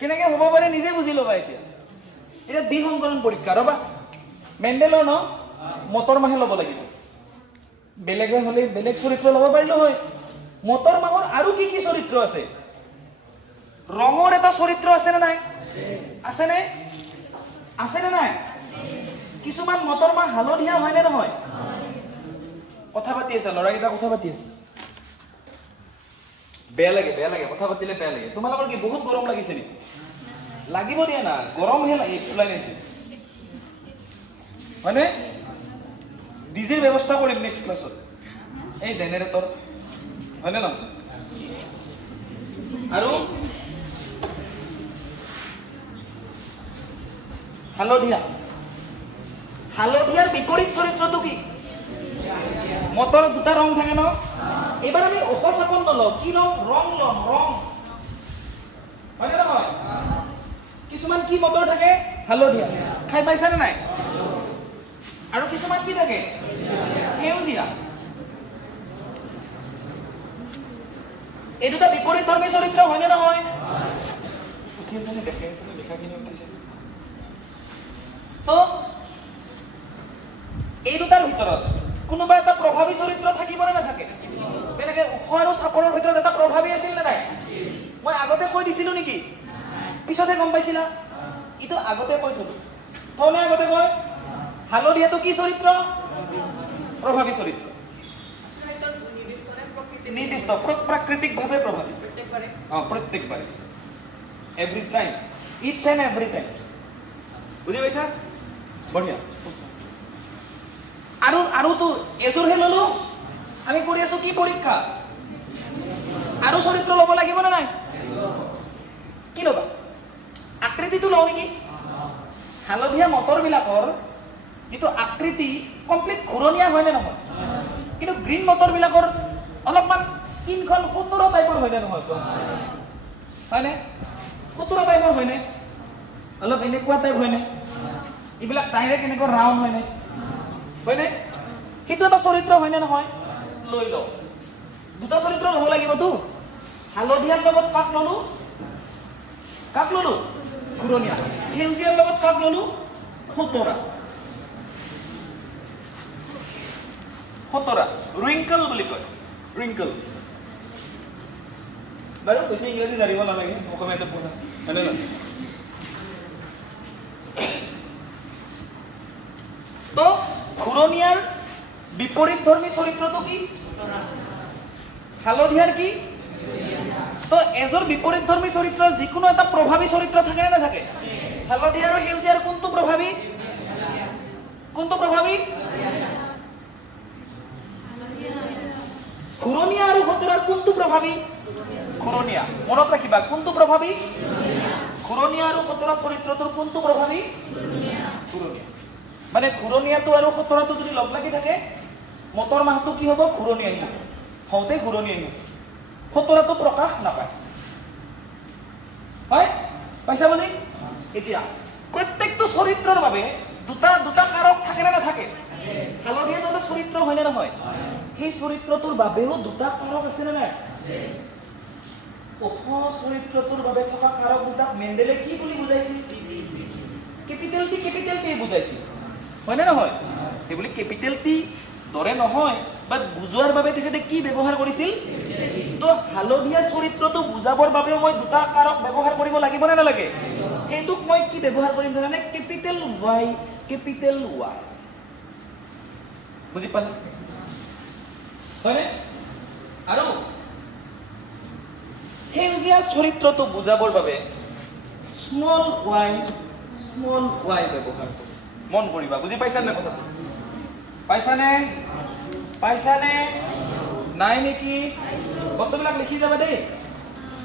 কেনেকে হ'ব পাৰে নিজে বুজি ল'বা এতিয়া এটা দ্বিসংকৰণ পৰীক্ষা ৰবা মেন্ডেলৰ ন মটৰ মাহে ল'ব লাগিব বেলেগে হ'লে বেলেগ চৰিত্ৰ ল'ব পাৰিলো হয় মটৰ মাহৰ আৰু কি কি চৰিত্ৰ আছে? ৰঙৰ এটা চৰিত্ৰ আছে নে নাই? আছে নে? আছে নে নাই? কিছুমান মটৰ মাহ হালধীয়া হয় নে নহয়? কথা পাতি আছে ল'ৰাকেইটা, কথা পাতি আছে। বেয়া লাগে কথা পাতিলে বেয়া লাগে। তোমালোকৰ কি বহুত গৰম লাগিছে নেকি? লাগিব দিয়া না, গৰমহে লাগে ওলাই নাইছে হয়নে? ডিজেৰ ব্যৱস্থা কৰিম নেক্সট ক্লাছত, এই জেনেৰেটৰ হয়নে নহয়? আৰু হালধীয়া, হালধীয়াৰ বিপৰীত চৰিত্ৰটো কি? মটৰ দুটা ৰং থাকে ন? এইবাৰ আমি অপচাপন নলওঁ, কি লম? ৰং লম, ৰং হয়নে নহয়? কিছুমান কি মটৰ থাকে? হালধীয়া। খাই পাইছানে নাই? আৰু কিছুমান কি থাকে? সেউজীয়া। এই দুটা বিপৰীত ধৰ্মী চৰিত্ৰ হয়নে নহয়? উঠি আছে নে? দেখাই আছে নে? লেখাখিনি উঠিছে? তো এই দুটাৰ ভিতৰত কোনোবা এটা প্ৰভাৱী চৰিত্ৰ থাকিব নে নাথাকে? তেনেকে ওখ আৰু চাপৰৰ ভিতৰত এটা প্ৰভাৱী আছিল নে নাই? মই আগতে কৈ দিছিলো নেকি? পিছতে গম পাইছিলা? ইটো আগতে কৈ থলো। তনে আগতে কয় হালধীয়াটো কি চৰিত্ৰ? প্ৰভাৱী চৰিত্ৰ। নিৰ্দিষ্ট প্ৰাকৃতিকভাৱে প্ৰভাৱী। প্ৰত্যেকবাৰে, every time, it's and every time. বুজি পাইছা? বঢ়িয়া। আৰুতো এযোৰহে ললো। আমি কৰি আছো কি পৰীক্ষা? আৰু চৰিত্ৰ ল'ব লাগিব নে নাই? কি ল'বা? আকৃতিটো লওঁ নেকি? হালধীয়া মটৰ বিলাকৰ যিটো আকৃতি কমপ্লিট ঘূৰণীয়া হয় নে নহয়? কিন্তু গ্ৰীণ মটৰ বিলাকৰ অলপমান স্কিনখন সুতুৰা টাইপৰ হয় নে নহয়? হয়নে? সুতুৰা টাইপৰ হয়নে? অলপ এনেকুৱা টাইপ হয়নে? এইবিলাক ডাইৰেক্ট এনেকুৱা ৰাউণ্ড হয়নে? হয়নে? সেইটো এটা চৰিত্ৰ হয়নে নহয়? লৈ লওঁ। দুটা চৰিত্ৰ ল'ব লাগিবতো। হালধীয়াৰ লগত কাক ললো? কাক ললো? ঘূৰণীয়া। সেউজীয়াৰ লগত কাক ললো? সুতৰা। সুতৰা, ৰিংকল বুলি কয়। ৰিংকল। বাৰু কৈছে ইংৰাজী জানিব নালাগে, অসমীয়াতে পঢ়া হয়নে নহয়? তো ঘূৰণীয়াৰ বিপৰীত ধৰ্মী চৰিত্ৰটো কি? হালধীয়াৰ কি? তো এজৰ বিপৰীত ধৰ্মী চৰিত্ৰৰ যিকোনো এটা প্ৰভাৱী চৰিত্ৰ থাকে নে নাথাকে? হালধীয়া আৰু সেউজীয়াৰ কোনটো প্ৰভাৱী? কোনটো প্ৰভাৱী? ঘূৰণীয়া আৰু সুতৰাৰ কোনটো প্ৰভাৱী? ঘূৰণীয়া। মনত ৰাখিবা, কোনটো প্ৰভাৱী? ঘূৰণীয়া আৰু সুতৰা চৰিত্ৰটোৰ কোনটো প্ৰভাৱী? ঘূৰণীয়া। মানে ঘূৰণীয়াটো আৰু সুতৰাটো যদি লগ লাগি থাকে, মটৰ মাহটো কি হ'ব? ঘূৰণীয়া আহিব। হওঁতে ঘূৰণীয়া আহিব। সুতৰাটো প্ৰকাশ নাপায়। হয়? পাইছা বুজি? এতিয়া প্ৰত্যেকটো চৰিত্ৰৰ বাবে দুটা কাৰক থাকে নে নাথাকে? হালধীয়াটো এটা চৰিত্ৰ হয় নে নহয়? সেই চৰিত্ৰটোৰ বাবেও দুটা কাৰক আছে নে নাই? ওখ চৰিত্ৰটোৰ বাবে থকা কাৰক দুটাক মেণ্ডেলে কি বুলি বুজাইছিল? কেপিটেল টি বুজাইছিল। হয় নে নহয়? সেইবুলি কেপিটেল টি দৰে নহয়, বাট বুজোৱাৰ বাবে তেখেতে কি ব্যৱহাৰ কৰিছিল? তো হালধীয়া চৰিত্ৰটো বুজাবৰ বাবেও মই দুটা কাৰক ব্যৱহাৰ কৰিব লাগিব নে নালাগে? এইটোক মই কি ব্যৱহাৰ কৰিম জানানে? Capital Y, capital Y. বুজি পালে? হয়নে? আৰু সেউজীয়া চৰিত্ৰটো বুজাবৰ বাবে স্মল ৱাই ব্যৱহাৰ কৰোঁ। মন কৰিবা। বুজি পাইছা নে কথাটো? পাইছানে? নাই নেকি? বস্তুবিলাক লিখি যাবা দেই।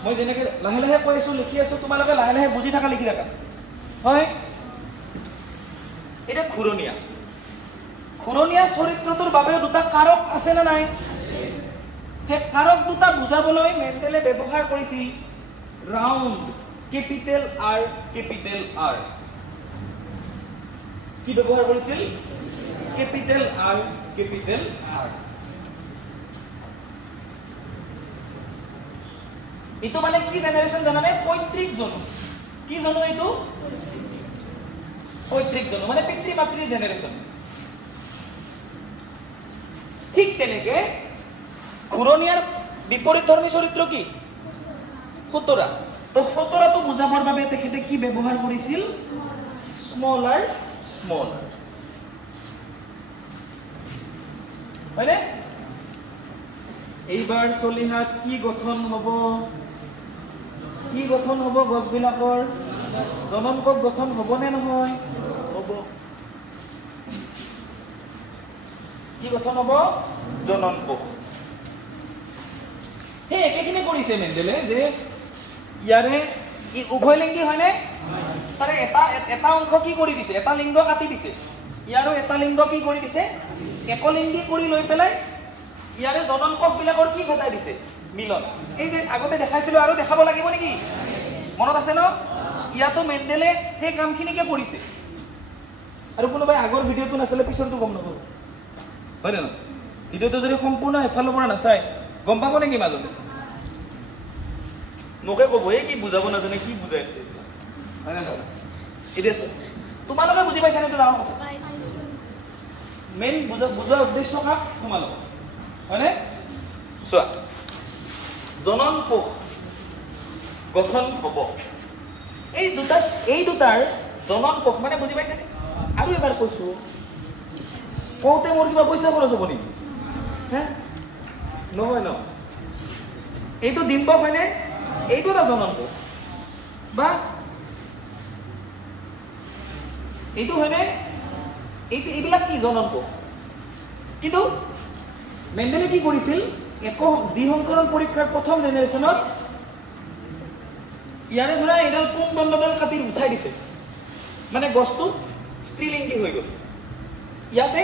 মই যেনেকে লাহে লাহে কৈ আছো, লিখি আছো, তোমালোকে লাহে লাহে বুজি থাকা, লিখি থাকা। হয়? এটা ঘূৰণীয়া চৰিত্ৰটোৰ বাবেও দুটা কাৰক আছে নে নাই? সেই কাৰক দুটা বুজাবলৈ মেণ্ডেলে ব্যৱহাৰ কৰিছিল round, capital R, capital R. কি ব্যৱহাৰ কৰিছিল? Capital R, capital R. এইটো মানে কি জেনেৰেশ্যন জানানে? পৈতৃক জনু। কি জনু এইটো? পৈতৃক জনু, মানে পিতৃ মাতৃ জেনেৰেশ্যন। ঠিক তেনেকে ঘূৰণীয়াৰ বিপৰীত ধৰ্মী চৰিত্ৰ কি খুতৰা তো খুতৰাটো বুজাবৰ বাবে তেখেতে কি ব্যৱহাৰ কৰিছিল স্মল আৰ স্মল হয়নে এইবাৰ চলিহাত কি গঠন হ'ব গছবিলাকৰ জননকক গঠন হ'ব নে নহয় হ'ব কি গঠন হ'ব জননকক হে একেখিনি কৰিছে মেণ্ডেলে যে ইয়াৰে উভয়লিংগী হয়নে তাৰে এটা অংশ কি কৰি দিছে এটা লিংগ কাটি দিছে ইয়াৰো এটা লিংগ কি কৰি দিছে একলিংগী কৰি লৈ পেলাই ইয়াৰে জননকক বিলাকৰ কি ঘটাই দিছে মিলন এই যে আগতে দেখাইছিলো আৰু দেখাব লাগিব নেকি মনত আছে ন ইয়াতো মেণ্ডেলে সেই কামখিনিকে কৰিছে আৰু কোনোবাই আগৰ ভিডিঅ'টো নাচালে পিছৰটো গম নাপাব হয় নে নহয় ভিডিঅ'টো যদি সম্পূৰ্ণ এফালৰ পৰা নাচায় গম পাব নেকি মাজতে মোকে ক'ব এই কি বুজাব নাজানে কি বুজাইছে হয় নে নহয় এতিয়া তোমালোকে বুজি পাইছা নে ডাঙৰ কথা মেইন বুজোৱাৰ উদ্দেশ্য কাক তোমালোক হয়নে চোৱা জনন কোষ গঠন হ'ব এই দুটাৰ জনন কোষ মানে বুজি পাইছে আৰু এবাৰ কৈছো কওঁতে মোৰ কিবা পইচা খৰচ হ'ব নেকি হে নহয় ন এইটো ডিম্বক হয়নে এইটো এটা জনন কোষ বা এইটো হয়নে এইবিলাক কি জনন কোষ কিন্তু মেণ্ডেলে কি কৰিছিল দ্বিসংকৰণ পৰীক্ষাৰ প্ৰথম জেনেৰেশ্যনত ইয়াৰে ধৰা এডাল পুং দণ্ডডাল কাটি উঠাই দিছে মানে গছটো স্ত্ৰীলিংগী হৈ গ'ল ইয়াতে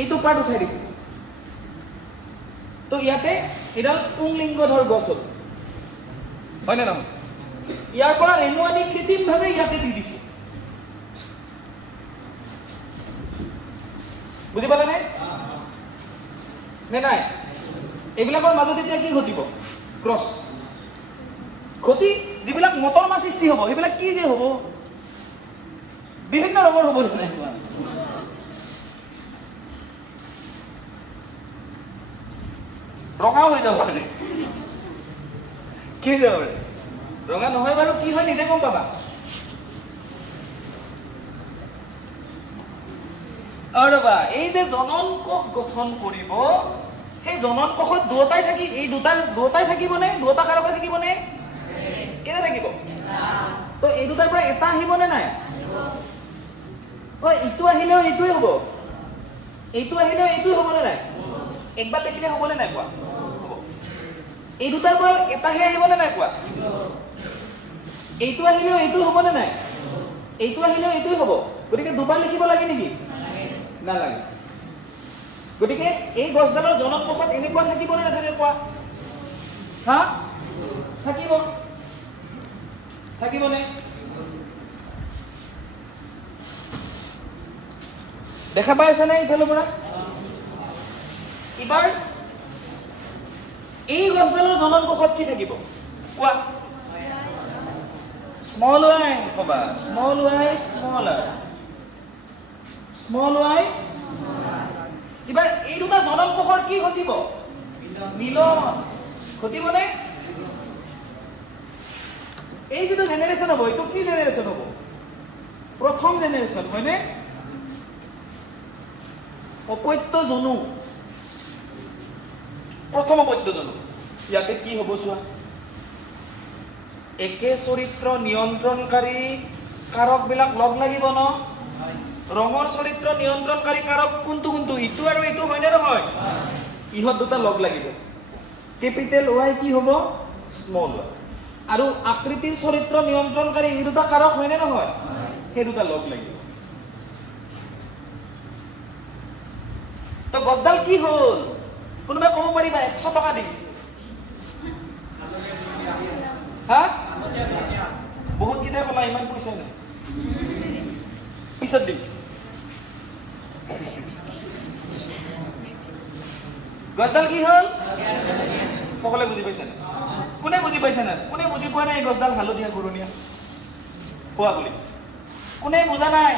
এইটো পাৰ্ট উঠাই দিছে তো ইয়াতে এডাল পুংলিংগধৰ গছ হ'ল হয় নে নহয় ইয়াৰ পৰা ৰেণু আনি কৃত্ৰিমভাৱে ইয়াতে দি দিছে বুজি পালানে নে নাই এইবিলাকৰ মাজত এতিয়া কি ঘটিব ক্ৰছ ঘটি যিবিলাক মটৰমা সৃষ্টি হ'ব সেইবিলাক কি যে হ'ব বিভিন্ন ৰঙৰ হ'ব ৰঙাও হৈ যাব পাৰে কি হৈ যাব পাৰে ৰঙা নহয় বাৰু কি হয় নিজে গম পাবা আৰু বা এই যে জনন কোষ গঠন কৰিব সেই জনন কোষত দুটাই থাকি এই দুটাই থাকিবনে দুটা কাৰকে থাকিবনে কেনে থাকিব তো এই দুটাৰ পৰা এটা আহিবনে নাই ইটো আহিলেও এইটোৱে হ'ব এইটো আহিলেও এইটোৱে হ'বনে নাই একবাৰ দেখিলে হ'বনে নাই কোৱা এই দুটাৰ পৰা এটাহে আহিবনে নাই কোৱা এইটো আহিলেও এইটো হ'বনে নাই এইটো আহিলেও এইটোৱে হ'ব গতিকে দুবাৰ লিখিব লাগে নেকি নালাগে গতিকে এই গছডালৰ জনন কোষত এনেকুৱা থাকিবনে নাথাকে কোৱা হা থাকিবনে দেখা পাই আছে নে ইফালৰ পৰা এবাৰ এই গছডালৰ জনন কোষত কি থাকিব কোৱা স্মল y কবা স্মল y স্মল y এবাৰ এই দুটা জনন কোষৰ কি ঘটিব মিলন ঘটিবনে এই যেটো জেনাৰেশন হ'ব এইটো কি জেনাৰেশন হ'ব প্ৰথম জেনাৰেশন হয়নে অপত্য জনু প্ৰথম অপত্য জনু ইয়াতে কি হ'ব চোৱা একে চৰিত্ৰ নিয়ন্ত্ৰণকাৰী কাৰক বিলাক লগ লাগিব ন ৰঙৰ চৰিত্ৰ নিয়ন্ত্ৰণকাৰী কাৰক কোনটো ইটো আৰু ইটো হয়নে নহয় ইহত দুটা লগ লাগিব কেপিটেল y কি হ'ব স্মল y আৰু আকৃতিৰ চৰিত্ৰ নিয়ন্ত্ৰণকাৰী এই দুটা কাৰক হয়নে নহয় সেই দুটা লগ লাগিব তো গছডাল কি হ'ল কোনোবাই ক'ব পাৰিবা 100 টকা দি হা বহুত কিটা কলা ইমান পইচা নাই পিছত দিম গছডাল কি হ'ল সকলে বুজি পাইছে না কোনে বুজি পাইছে না কোনে বুজি পোৱা নাই গছডাল হালধীয়া গুৰণীয়া কোৱা বুলি কোনে বুজা নাই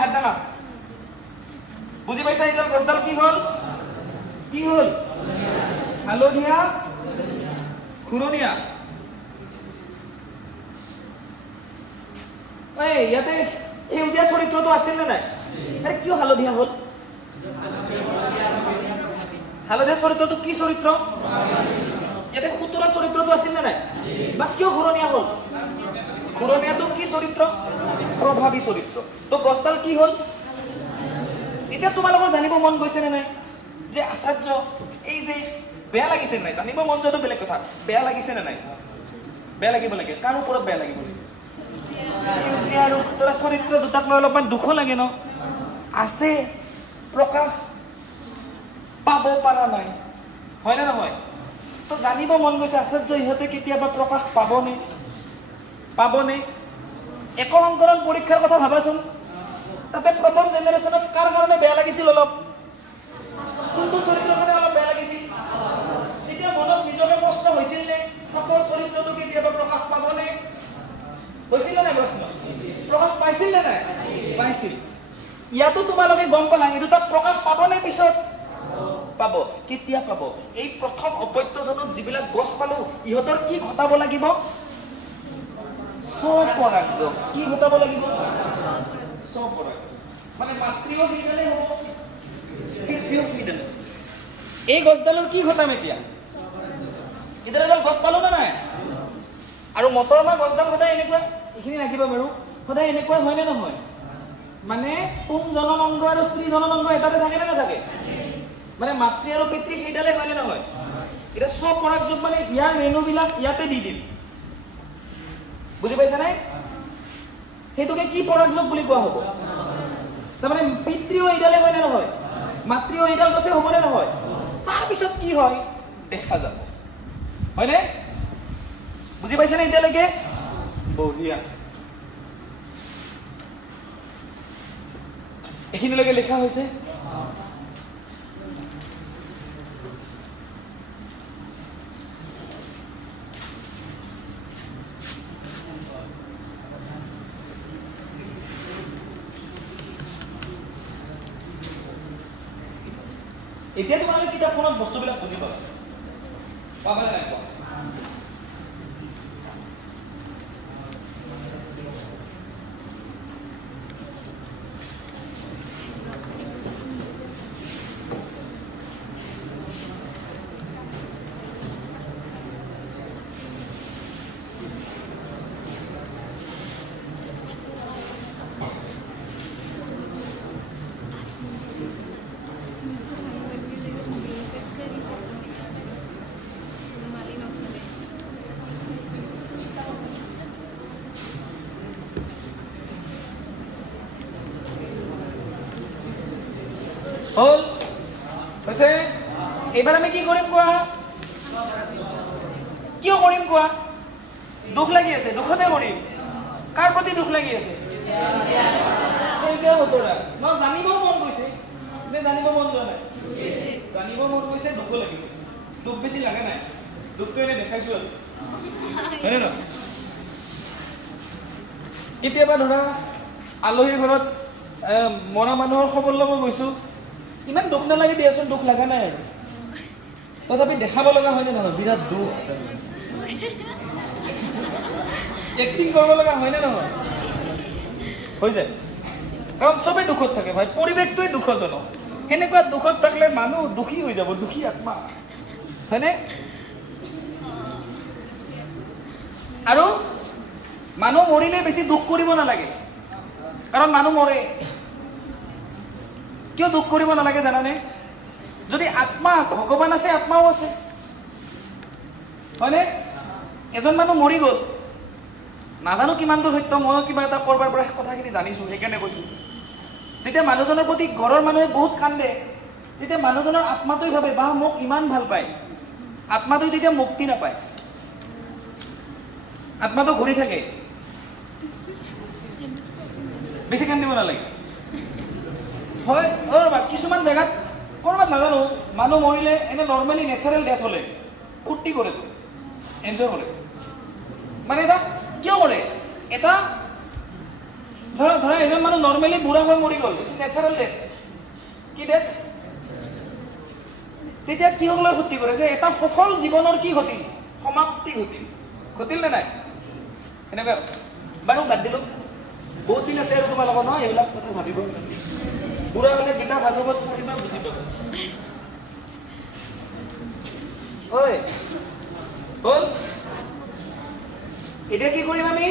হাত ডাঙা বুজি পাইছা এইডাল গছডাল কি হ'ল কি হ'ল? হালধীয়া ঘূৰণীয়া। ইয়াতে সেউজীয়া চৰিত্ৰটো আছিল নে নাই? কিয় হালধীয়া হ'ল? হালধীয়া চৰিত্ৰটো কি চৰিত্ৰ? ইয়াতে সুতুৰা চৰিত্ৰটো আছিল নে নাই? বা কিয় ঘূৰণীয়া হ'ল? ঘূৰণীয়াটো কি চৰিত্ৰ? প্ৰভাৱী চৰিত্ৰ। তো গছডাল কি হ'ল? এতিয়া তোমালোকৰ জানিব মন গৈছে নে নাই যে আচাৰ্য এই যে বেয়া লাগিছে নাই? জানিব মন যোৱাটো বেলেগ কথা, বেয়া লাগিছে নে নাই? বেয়া লাগিব লাগে। কাৰ ওপৰত বেয়া লাগিব লাগে? সেউজীয়া আৰু উত্তৰা চৰিত্ৰ দুটাক লৈ অলপমান দুখ লাগে ন? আছে প্ৰকাশ পাব পৰা নাই, হয় নে নহয়? তো জানিব মন গৈছে আচাৰ্য ইহঁতে কেতিয়াবা প্ৰকাশ পাবনে? পাবনে? একশংকৰণ পৰীক্ষাৰ কথা ভাবাচোন। তাতে প্ৰথম জেনেৰেশ্যনত কাৰ কাৰণে বেয়া লাগিছিল? অলপ কোনটো চৰিত্ৰৰ কাৰণে অলপ বেয়া লাগিছিল? তেতিয়া মনত নিজকে প্ৰশ্ন হৈছিল নে চাপৰ চৰিত্ৰটো কেতিয়াবা প্ৰকাশ পাবনে? হৈছিল নে নাই প্ৰশ্ন? প্ৰকাশ পাইছিল নে নাই? পাইছিল। ইয়াতো তোমালোকে গম পালা এই দুটা প্ৰকাশ পাবনে? পিছত পাব। কেতিয়া পাব? এই প্ৰথম অপত্যজনত যিবিলাক গছ পালো ইহঁতৰ কি ঘটাব লাগিব? স্বপৰাগযোগ। কি ঘটাব লাগিব? স্বপৰাগযোগ। মানে মাতৃও সেইডালে হ'ব, পিতৃও সেইডালে। এই গছডালৰ কি ঘটাম এতিয়া? এতিয়া এডাল গছ পালো নে নাই? আৰু মটৰ মাহ গছডাল সদায় এনেকুৱা, এইখিনি ৰাখিবা বাৰু, সদায় এনেকুৱা হয় নে নহয়? মানে পুং জনন অংগ আৰু স্ত্ৰী জনন অংগ এটাতে থাকে নে নাথাকে? মানে মাতৃ আৰু পিতৃ সেইডালে হয় নে নহয়? এতিয়া স্বপৰাগযোগ মানে ইয়াৰ ৰেণুবিলাক ইয়াতে দি দিম। বুজি পাইছা নাই? সেইটোকে কি পৰাগযোগ বুলি কোৱা হ'ব? তাৰমানে পিতৃও এইডালে হয় নে নহয়? মাতৃও এইডাল গছে হ'ব নে নহয়? তাৰপিছত কি হয় দেখা যাব, হয়নে? বুজি পাইছা নে এতিয়ালৈকে? বঢ়িয়া। এইখিনিলৈকে লিখা হৈছে। এতিয়া তোমালোকে কিতাপখনত বস্তুবিলাক বুজি পাবা, পাবা নে নাই পোৱা? হল হৈছে। এইবাৰ আমি কি কৰিম কোৱা? কিয় কৰিম কোৱা? দুখ লাগি আছে, দুখতে কৰিম। কাৰ প্ৰতি দুখ লাগি আছে? ন জানিব মন গৈছে নে জানিব মন যোৱা নাই? জানিব মন গৈছে, দুখো লাগিছে। দুখ বেছি লাগে নাই? দুখটো এনে দেখাইছো আৰু, হয়নে নহয়? কেতিয়াবা ধৰা আলহীৰ ঘৰত মৰা মানুহৰ খবৰ ল'ব গৈছো, ইমান দুখ নালাগে দিয়াচোন, দুখ লগা নাই আৰু তথাপি দেখাব লগা হয়নে নহয়? বিৰাট দুখ, এক্টিং কৰিব লগা হয়নে নহয়? হৈ যায়, কাৰণ চবেই দুখত থাকে ভাই, পৰিৱেশটোৱে দুখজনক। সেনেকুৱা দুখত থাকিলে মানুহ দুখী হৈ যাব, দুখী আত্মা, হয়নে? আৰু মানুহ মৰিলে বেছি দুখ কৰিব নালাগে, কাৰণ মানুহ মৰে। কিয় দুখ কৰিব নালাগে জানানে? যদি আত্মা, ভগৱান আছে, আত্মাও আছে, হয়নে? এজন মানুহ মৰি গ'ল, নাজানো কিমান দূৰ সত্য, মই কিবা এটা কৰবাৰ পৰা কথাখিনি জানিছো, সেইকাৰণে কৈছো। যেতিয়া মানুহজনৰ প্ৰতি ঘৰৰ মানুহে বহুত কান্দে, তেতিয়া মানুহজনৰ আত্মাটোৱে ভাবে বা মোক ইমান ভাল পায়, আত্মাটোৱে তেতিয়া মুক্তি নাপায়, আত্মাটো ঘূৰি থাকে। বেছি কান্দিব নালাগে। হয় কিছুমান জেগাত ক'ৰবাত নাজানো, মানুহ মৰিলে এনে নৰ্মেলি নেচাৰেল ডেথ হ'লে ফূৰ্তি কৰেতো, এনজয় কৰে। মানে এটা কিয় কৰে? এটা ধৰা এজন মানুহ নৰ্মেলি বুঢ়া হৈ মৰি গ'ল, ইটছ নেচাৰেল ডেথ। কি ডেথ? তেতিয়া কি হ'বলৈ ক্ষতি কৰে যে এটা সফল জীৱনৰ কি ঘটিল সমাপ্তি ঘটিল নে নাই এনেকুৱা বাৰু বাদ দিলোঁ বহুত দিন আছে আৰু তোমালোকৰ নহয় এইবিলাক কথা ভাবিব বুঢ়া হ'লে গীতা ভাগৱত পঢ়িবা বুজি পাব ঐ হ'ল এতিয়া কি কৰিম আমি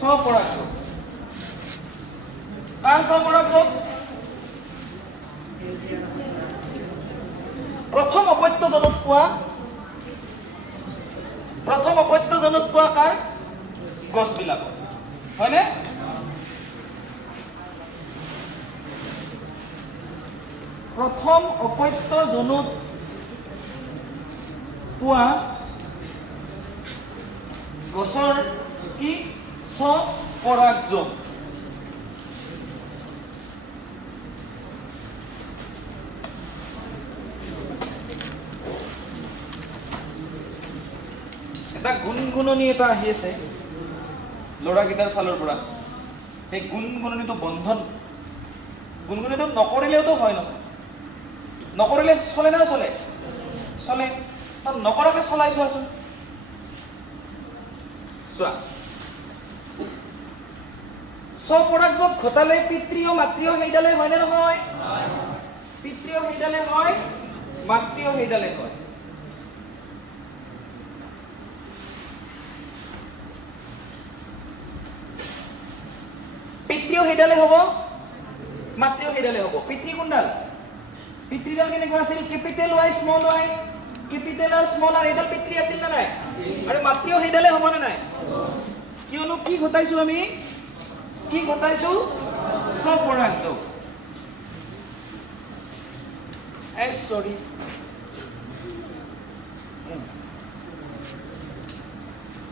স্বপৰাগ যোগ কাৰ স্বপৰাগ যোগ প্ৰথম অপত্যজনত পোৱা কাৰ গছবিলাক হয়নে প্ৰথম অপত্যজনত পোৱা গছৰ কি স্বপৰাগ যোগ এটা গুণগুণনি এটা আহি আছে ল'ৰাকেইটাৰ ফালৰ পৰা সেই গুণগুণনিটো বন্ধন গুণগুণনিটো নকৰিলেওতো হয় নহয় নকৰিলে চলে না চলে তাত নকৰাকে চলাই চোৱাচোন চোৱা স্বপৰাগ যোগ ঘটালে পিতৃয় মাতৃয় সেইডালে হয়নে নহয় পিতৃয় সেইডালে হয় মাতৃয় সেইডালে হয় পিতৃয় সেইডালে হ'ব মাতৃয় সেইডালে হ'ব পিতৃ কোনডাল পিতৃডাল কেনেকুৱা আছিল capital Y small y capital R small r এইডাল পিতৃ আছিল না নাই আৰু মাতৃয় সেইডালে হ'ব না নাই কিয়নো কি ঘটাইছো আমি কি ঘটাইছো স্বপৰাগ যোগ সৰি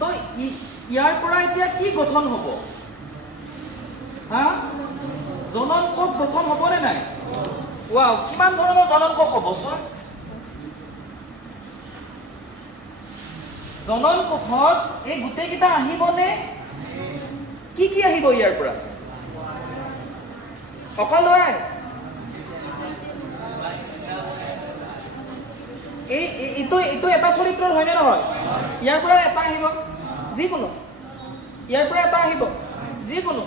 তো ইয়াৰ পৰা এতিয়া কি গঠন হ'ব হা জননকক গঠন হ'ব নে নাই ৱাও কিমান ধৰণৰ জননকক হ'ব চোৱা জননকোষত এই গোটেইকেইটা আহিবনে কি কি আহিব ইয়াৰ পৰা অকল হয় এইটো এটা চৰিত্ৰৰ হয়নে নহয় ইয়াৰ পৰা এটা আহিব যিকোনো ইয়াৰ পৰা এটা আহিব যিকোনো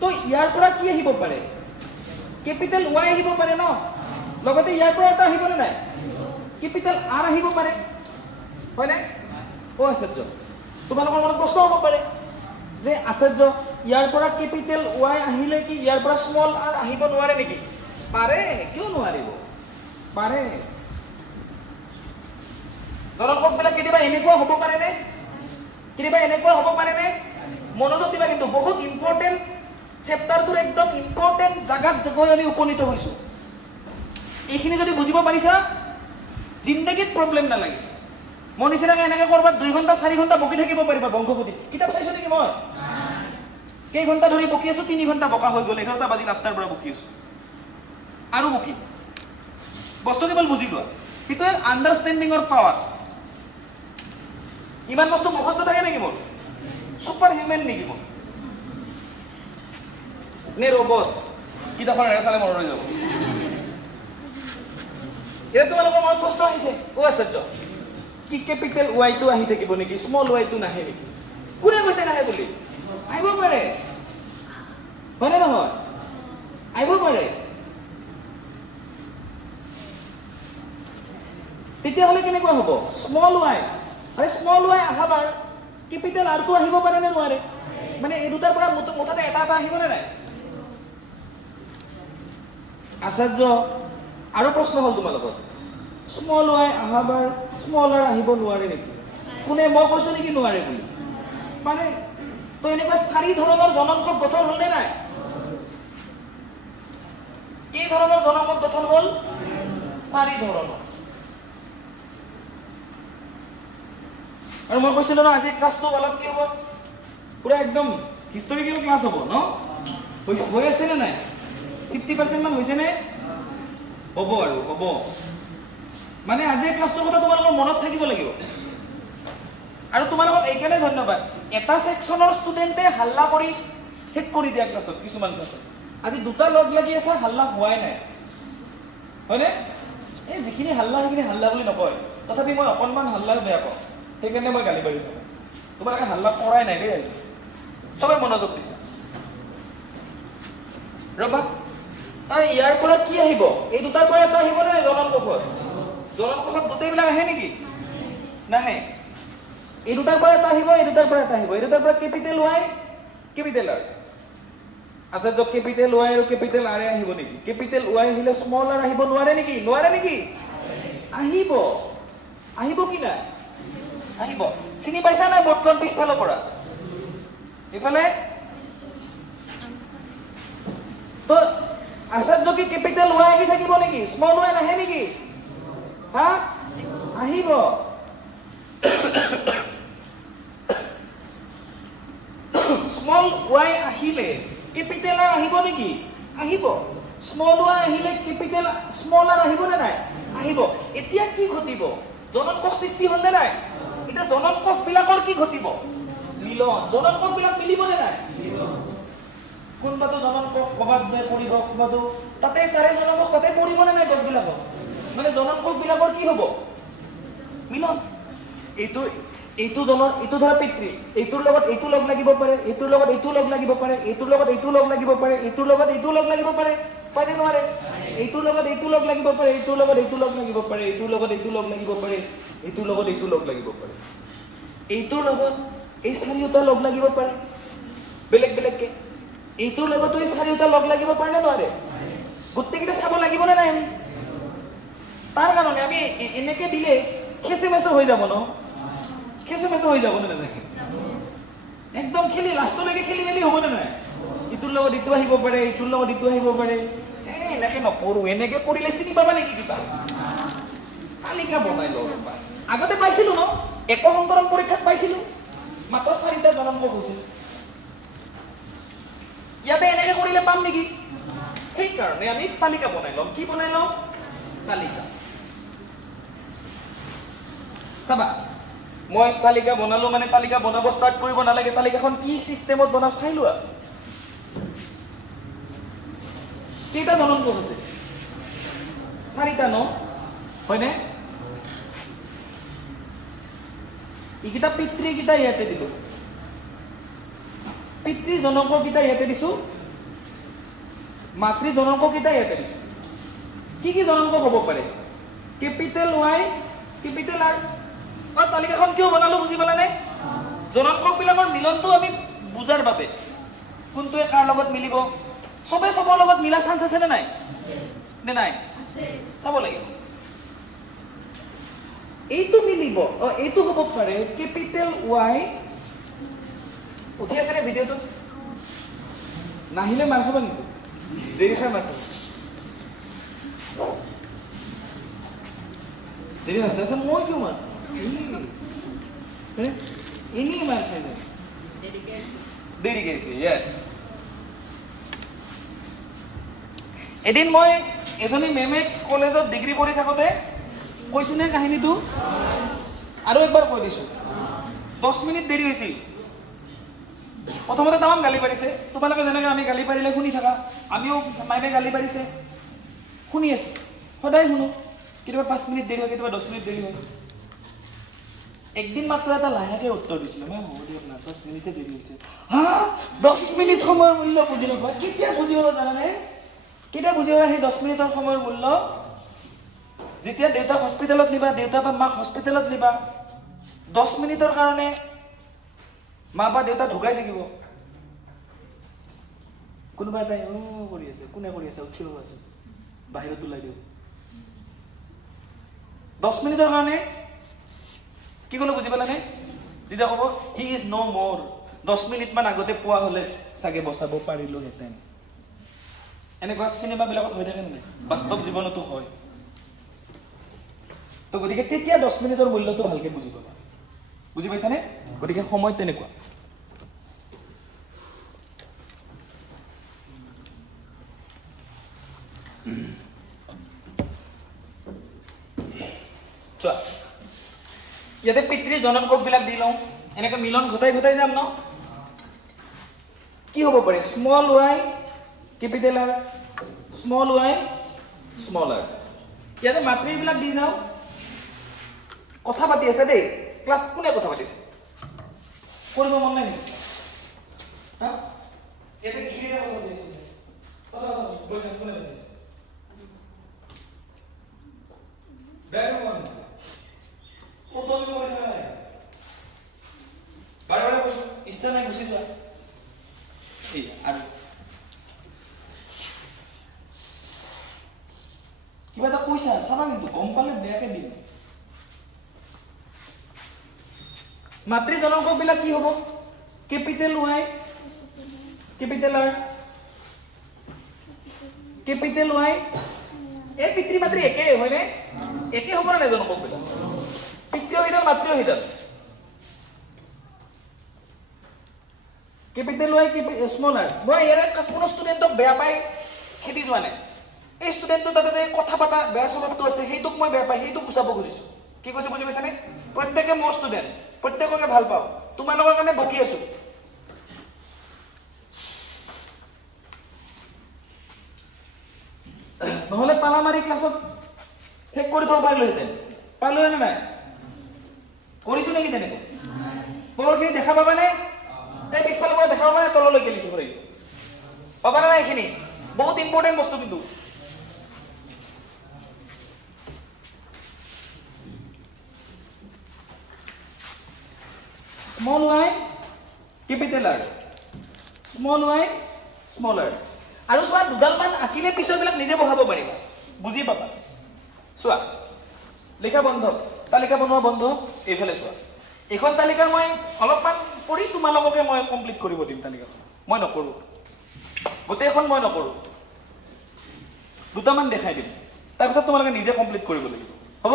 তো ইয়াৰ পৰা কি আহিব পাৰে কেপিটেল Y আহিব পাৰে ন লগতে ইয়াৰ পৰা এটা আহিব নে নাই কেপিটেল R আহিব পাৰে হয়নে আচাৰ্য তোমালোকৰ মনত প্ৰশ্ন হ'ব পাৰে যে আচাৰ্য ইয়াৰ পৰা কেপিটেল Y আহিলে কি ইয়াৰ পৰা স্মল r আহিব নোৱাৰে নেকি পাৰে কিয় নোৱাৰিব পাৰে জননকবিলাক কেতিয়াবা এনেকুৱা হ'ব পাৰেনে মনোযোগ দিবা কিন্তু বহুত ইম্পৰ্টেণ্ট চেপ্টাৰটোৰ একদম ইম্পৰ্টেণ্ট জাগাত গৈ আমি উপনীত হৈছো এইখিনি যদি বুজিব পাৰিছা জিন্দগীত প্ৰব্লেম নালাগে মই নিচিনাকৈ এনেকৈ কৰবাত 2 ঘণ্টা 4 ঘণ্টা বকি থাকিব পাৰিবা বংশগতি কিতাপ চাইছো নেকি মই কেই ঘণ্টা ধৰি বকি আছো 3 ঘণ্টা বকা হৈ গ'ল 11টা বাজি 8টাৰ পৰা বকি আছো আৰু বকি বস্তু কেৱল বুজি লোৱা এইটোৱে আণ্ডাৰষ্টেণ্ডিঙৰ পাৱাৰ ইমান বস্তু মুখস্থ থাকে নেকি মোৰ ছুপাৰ হিউমেন নেকি মোৰ নে ৰবট কিতাপখন এৰা চালে মনত ৰৈ যাব এতিয়া তোমালোকৰ মনত প্ৰশ্ন আহিছে আচাৰ্য কি কেপিটেল Y টো আহি থাকিব নেকি স্মল y টো নাহে নেকি কোনে কৈছে নাহে বুলি আহিব পাৰে হয়নে নহয় আহিব পাৰে তেতিয়াহ'লে কেনেকুৱা হ'ব স্মল y আৰু স্মল y আহাবাৰ কেপিটেল R টো আহিব পাৰে নে নোৱাৰে মানে এই দুটাৰ পৰা মুঠতে এটা আহিব নে নাই আচাৰ্য আৰু প্ৰশ্ন হ'ল তোমালোকৰ স্মল y আহাবাৰ স্মল r আহিব নোৱাৰে নেকি কোনে মই কৈছো নেকি নোৱাৰে বুলি মানে তো এনেকুৱা 4 ধৰণৰ জননকক গঠন হ'ল নে নাই কি ধৰণৰ জননকক গঠন হ'ল 4 ধৰণৰ আৰু মই কৈছিলো না আজি ক্লাছটো অলপ কি হ'ব পুৰা একদম হিষ্টৰিকেল ক্লাছ হ'ব ন হৈ আছে নে নাই 50% মান হৈছে নে হ'ব আৰু হ'ব মানে আজি ক্লাছটোৰ কথা তোমালোকৰ মনত থাকিব লাগিব আৰু তোমালোকক এইকাৰণে ধন্যবাদ এটা সেকশনৰ ষ্টুডেন্টে হাল্লা কৰি শেষ কৰি দিয়া ক্লাছত কিছুমান ক্লাছত আজি দুটা লগ লাগি আছে হাল্লা হোৱাই নাই হয়নে? এই যিখিনি হাল্লা সেইখিনি হাল্লা বুলি নকয়, তথাপি মই অকণমান হাল্লা বেয়া পাওঁ, সেইকাৰণে মই গালি পাৰি পাওঁ। তোমালোকে হাল্লা কৰাই নাই দেই আজি, চবে মনোযোগ দিছে। ৰবা, ইয়াৰ পৰা কি আহিব? এই দুটাৰ পৰা এটা আহিব নে জনন কোষত? জনন কোষত গোটেইবিলাক আহে নেকি? নাহে। এই দুটাৰ পৰা এটা আহিব, এই দুটাৰ পৰা এটা আহিব, এই দুটাৰ পৰা কেপিটেল ৱাই কেপিটেল আৰ। আচ্ছা, তো কেপিটেল ৱাই আৰু কেপিটেল আৰ আহিব নেকি? কেপিটেল ৱাই আহিলে স্মল আৰ আহিব নোৱাৰে নেকি? নোৱাৰে নেকি? আহিব। আহিব কি নাই? আহিব। চিনি পাইছা নাই বৰ্ডখন পিছফালৰ পৰা? এইফালে তো আচাৰ্য কি কেপিটেল ৱাই আহি থাকিব নেকি? স্মল ৱাই নাহে নেকি? হা? আহিব। স্মল ৱাই আহিলে কেপিটেল আৰ আহিব নেকি? আহিব। স্মল ৱাই আহিলে কেপিটেল স্মল আৰ আহিব নে নাই? আহিব। এতিয়া কি ঘটিব? জনন কোষ সৃষ্টি হ'ল নে নাই? এতিয়া জনন কোষ বিলাকৰ কি ঘটিব? মিলন। জনন কোষ বিলাক মিলিব নে নাই? কোনবাটো জনন কোষ ক'বাত যায় পৰিব, কোনবাটো তাতে তাৰে জনন কোষ তাতে পৰিব নে নাই গছবিলাকক? মানে জনন কোষ বিলাকৰ কি হ'ব? মিলন। এইটো জনন, এইটো ধৰা পিতৃ, এইটোৰ লগত এইটো লগ লাগিব পাৰে, এইটোৰ লগত এইটো লগ লাগিব পাৰে, এইটোৰ লগত এইটো লগ লাগিব পাৰে, এইটোৰ লগত এইটো লগ লাগিব পাৰে, পাৰে নোৱাৰে? এইটোৰ লগত এইটো লগ লাগিব পাৰে, এইটোৰ লগত এইটো লগ লাগিব পাৰে, এইটোৰ লগত এইটো লগ লাগিব পাৰে, এইটোৰ লগত এইটো লগ লাগিব পাৰে, এইটোৰ লগত এই চাৰিওটা লগ লাগিব পাৰে বেলেগ বেলেগকে, এইটোৰ লগতো এই চাৰিওটা লগ লাগিব পাৰে নে নোৱাৰে? গোটেইকেইটা চাব লাগিব নে নাই আমি? তাৰ কাৰণে আমি এনেকে দিলে খেচে মেচে হৈ যাব ন? খেচে মেচে হৈ যাব নে নাযায়? একদম খেলি লাষ্টলৈকে খেলি মেলি হ'ব নে নাই? ইটোৰ লগত ইটো আহিব পাৰে, ইটোৰ লগত ইটো আহিব পাৰে। এনেকে নকৰো, এনেকে কৰিলে চিনি পাবা নেকি কিবা? তালিকা বনাই লওঁ ৰবা। আগতে পাইছিলো ন, একসংকৰণ পৰীক্ষাত পাইছিলো, মাত্ৰ 4টা জনন কোষ হৈছিল। ইয়াতে এনেকে কৰিলে পাম নেকি? সেইকাৰণে আমি তালিকা বনাই লম। কি বনাই লম? তালিকা। চাবা, মই তালিকা বনালো মানে তালিকা বনাব ষ্টাৰ্ট কৰিব নালাগে। তালিকাখন কি চিষ্টেমত বনাও চাই লোৱা। কেইটা জনন কোষ আছে? 4টা ন? হয়নে? এইকেইটা পিতৃ কেইটা ইয়াতে দিলো, পিতৃ জনক কেইটা ইয়াতে দিছো, মাতৃ জনক কেইটা ইয়াতে দিছো। কি কি জনক হ'ব পাৰে? Capital Y capital R. তালিকাখন কিয় বনালো বুজি পালা নে? জনন কোষ বিলাকৰ মিলনটো আমি বুজাৰ বাবে। কোনটোৱে কাৰ লগত মিলিব? চবে চবৰ লগত মিলা চান্স আছে নে নাই? নে নাই? চাব লাগিব। এইটো মিলিব, এইটো হ'ব পাৰে কেপিটেল ৱাই। উঠি আছে নে ভিডিঅ'টো? নাহিলে মাৰ খাবা কিন্তু, জেৰি খাই মাৰ খাবা। জেৰি আছে মই কিয় মাৰ? এনেই মাৰ খাই যায়। দেৰিকে আহিছে। য়েছ। এদিন মই এজনী মেমে কলেজত ডিগ্ৰী পঢ়ি থাকোঁতে কৈছো নে কাহিনীটো? আৰু একবাৰ কৈ দিছো। 10 মিনিট দেৰি হৈছিল। প্ৰথমতে তামাম গালি পাৰিছে। তোমালোকে যেনেকৈ আমি গালি পাৰিলে শুনি থাকা, আমিও মাইমে গালি পাৰিছে শুনি আছো, সদায় শুনো। কেতিয়াবা 5 মিনিট দেৰি হয়, কেতিয়াবা 10 মিনিট দেৰি হয়। একদিন মাত্ৰ এটা লাহেকে উত্তৰ দিছিলো, মই হ'ব দিয়ক না 10 মিনিটে দেৰি হৈছে। হা, 10 মিনিট সময়ৰ মূল্য বুজি নাপায়। কেতিয়া বুজি পাব জানানে? কেতিয়া বুজি পাবা সেই 10 মিনিটৰ সময়ৰ মূল্য? যেতিয়া দেউতাক হস্পিটেলত নিবা, দেউতা বা মাক হস্পিটেলত নিবা, 10 মিনিটৰ কাৰণে মা বা দেউতা ঢুকাই থাকিব। কোনোবা এটাই কৰি আছে, কোনে কৰি আছে? উঠি আছে, বাহিৰত ওলাই দিওঁ। 10 মিনিটৰ কাৰণে কি ক'লো বুজি পালানে? যেতিয়া ক'ব হি ইজ ন' মোৰ, 10 মিনিটমান আগতে পোৱা হ'লে চাগে বচাব পাৰিলোহেঁতেন। এনেকুৱা চিনেমাবিলাকত হৈ থাকে নে? বাস্তৱ জীৱনতো হয়। তো গতিকে তেতিয়া 10 মিনিটৰ মূল্যটো ভালকে বুজি পাবা। বুজি পাইছানে? গতিকে সময় তেনেকুৱা। চোৱা, ইয়াতে পিতৃ জনন কোষবিলাক দি লওঁ, এনেকে মিলন ঘটাই ঘটাই যাম ন? কি হ'ব পাৰে? Small Y capital R, small Y small R. ইয়াতে মাতৃবিলাক দি যাও কথা পাতি আছে দেই ক্লাছ কোনে কথা পাতিছে কৰিব মন নাই নেকি হা ইয়াতে কি কথা পাতিছে কথা বল কোনে পাতিছে বেগ মন কত আমি বলে থাকা নাই বাৰে বাৰে কৈছো ইচ্ছা নাই গুচি যোৱা এই আৰু কিবা এটা পইচা চাবা কিন্তু গম পালে বেয়াকে দিম মাতৃ জনকক বিলাক কি হ'ব কেপিটেল ওয়াই কেপিটেল আর কেপিটেল ওয়াই এই পিতৃ মাতৃ একে হয়নে একে হ'ব না জনকক বিলাক পিতৃ হিতাল মাতৃ হিতাল কেপিটেল ওয়াই স্মল আর মই এর কোন স্টুডেন্টক বেয়া পাই খেদি যোৱা নাই এই স্টুডেন্টটো তাতে যে কথা পাতা বেয়া স্বভাৱটো আছে সেইটোক মই বেয়া পাই সেইটো গুচাব খুজিছো কি কৈছে বুজি পাইছানে প্ৰত্যেককে মোৰ স্টুডেন্ট প্ৰত্যেককে ভাল পাও তোমালোকৰ কাৰণে বকি আছো নহলে পালামাৰি ক্লাছত শেষ কৰি থব পাৰিলোহেঁতেন পালোহেনে নাই কৰিছো নেকি তেনেকৈ পৰখিনি দেখা পাবানে এই পিছফালৰ পৰা দেখা পাবানে তললৈকে লিখিব লাগিব পাবানে নাই এইখিনি বহুত ইম্পৰ্টেণ্ট বস্তু কিন্তু small y capital R small y small r আৰু সোৱা দুডালমান আকিলে পিছৰবিলাক নিজে বহাব পাৰিবা বুজি পাবা সোৱা লেখা বন্ধ তালিকা বনোৱা বন্ধ এইফালে সোৱা এখন তালিকা মই অলপমান পঢ়ি তোমালোককে মই কমপ্লিট কৰিব দিম তালিকাখন মই নকৰো গোটেইখন মই নকৰো দুটামান দেখাই দিম তাৰপিছত তোমালোকে নিজে কমপ্লিট কৰিব লাগিব হ'ব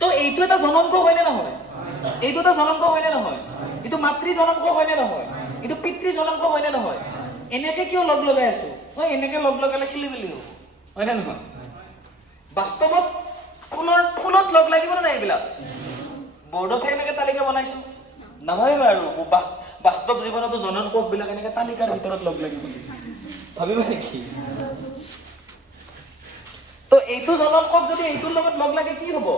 তো এইটো এটা জননক হয়নে নহয় এইটো এটা জননক হয়নে নহয় এইটো মাতৃ জননক হয়নে নহয় এইটো পিতৃ জননক হয়নে নহয় এনেকে কিয় লগ লগাই আছো মই এনেকে লগ লগালে খেলি মেলি হ'ব হয়নে নহয় বাস্তৱত ফুলত লগ লাগিব না এইবিলাক বৰ্ডত এনেকে তালিকা বনাইছো নাভাবিবা আৰু বাস্তৱ জীৱনতো জননক বিলাক এনেকে তালিকাৰ ভিতৰত লগ লাগিব ভাবিবা নেকি তো এইটো জননক যদি এইটোৰ লগত লগ লাগে কি হ'ব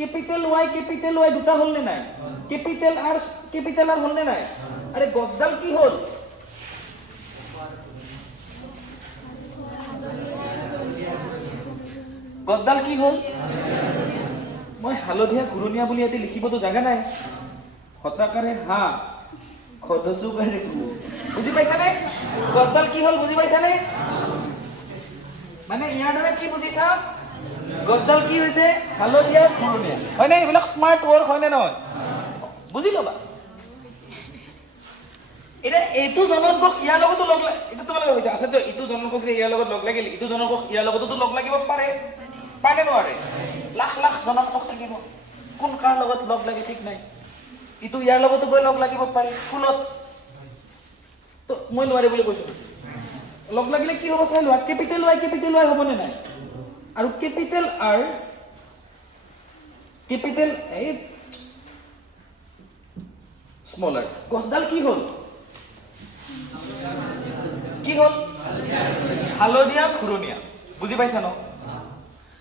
capital y দুটা হল নে নাই capital r হল নে নাই আরে গছডাল কি হল গছডাল কি হল মই হালধীয়া ঘুৰণীয়া বুলি এতে লিখিবতো জাগা নাই হতাকাৰে হা খদসুকাৰে বুজি পাইছা নে গছডাল কি হল বুজি পাইছা নে মানে ইয়াৰ দৰে কি বুজিছা গছডাল কি হৈছে হালধীয়া ঘুৰণীয়া হয় না এইবিলাক স্মাৰ্ট ওয়াৰ্ক হয় না নহয় বুজি লবা এটা এইটো জননকক ইয়াৰ লগতো লগ এটা তোমালোকে কৈছা আচ্ছা যে এইটো জননকক যে ইয়াৰ লগত লগ লাগিল এইটো জননকক ইয়াৰ লগতো লগ লাগিব পাৰে পাৰে নোৱাৰে লাখ লাখ জননকক থাকিব কোন কাৰ লগত লগ লাগে ঠিক নাই ইটো ইয়াৰ লগতো গৈ লগ লাগিব পাৰে ফুলত তো মই নোৱাৰে বুলি কৈছো লগ লাগিলে কি হ'ব চাই লোৱা কেপিটেল y হ'ব নে নাই আৰু capital R capital a small r গছডাল কি হল হালধীয়া ঘুৰণীয়া বুজি পাইছা ন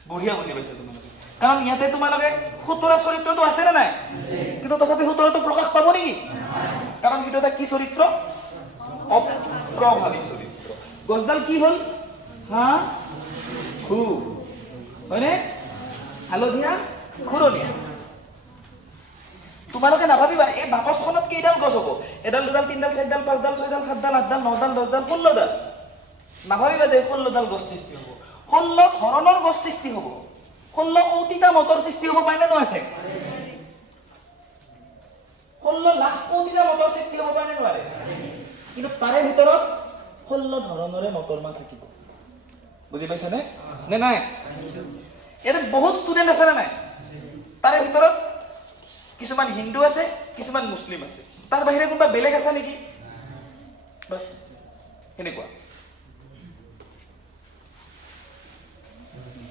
বঢ়িয়া বুজি পাইছা তোমালোকে কাৰণ ইয়াতে তোমালোকে সুতৰা চৰিত্ৰটো আছে না নাই কিন্তু তথাপি সুতৰাটো প্ৰকাশ পাব নেকি কাৰণ সেইটো এটা কি চৰিত্ৰ অপ্ৰভাৱী চৰিত্ৰ গছডাল কি হল হা ঘু হয়নে হালধীয়া ঘুৰণীয়া তোমালোকে নাভাবিবা এই বাকচখনত কেইডাল গছ হ'ব এডাল দুডাল তিনডাল চাৰিডাল পাঁচডাল ছয়ডাল সাতডাল আঠডাল নডাল দহডাল 16ডাল নাভাবিবা যে 16ডাল গছ সৃষ্টি হ'ব 16 ধৰণৰ গছ সৃষ্টি হ'ব 16 কোটিটা মটৰ সৃষ্টি হ'ব পাৰে নে নোৱাৰে 16 লাখ কোটিটা মটৰ সৃষ্টি হ'ব পাৰে নে নোৱাৰে কিন্তু তাৰে ভিতৰত 16 ধৰণৰে মটৰ মা থাকিব বুজি পাইছা নে নাই এটা বহুত স্টুডেন্ট আছে না নাই তাৰে ভিতৰত কিছুমান হিন্দু আছে কিছুমান মুসলিম আছে তাৰ বাহিৰে কোনবা বেলেগ আছে নেকি বাস এনেকুৱা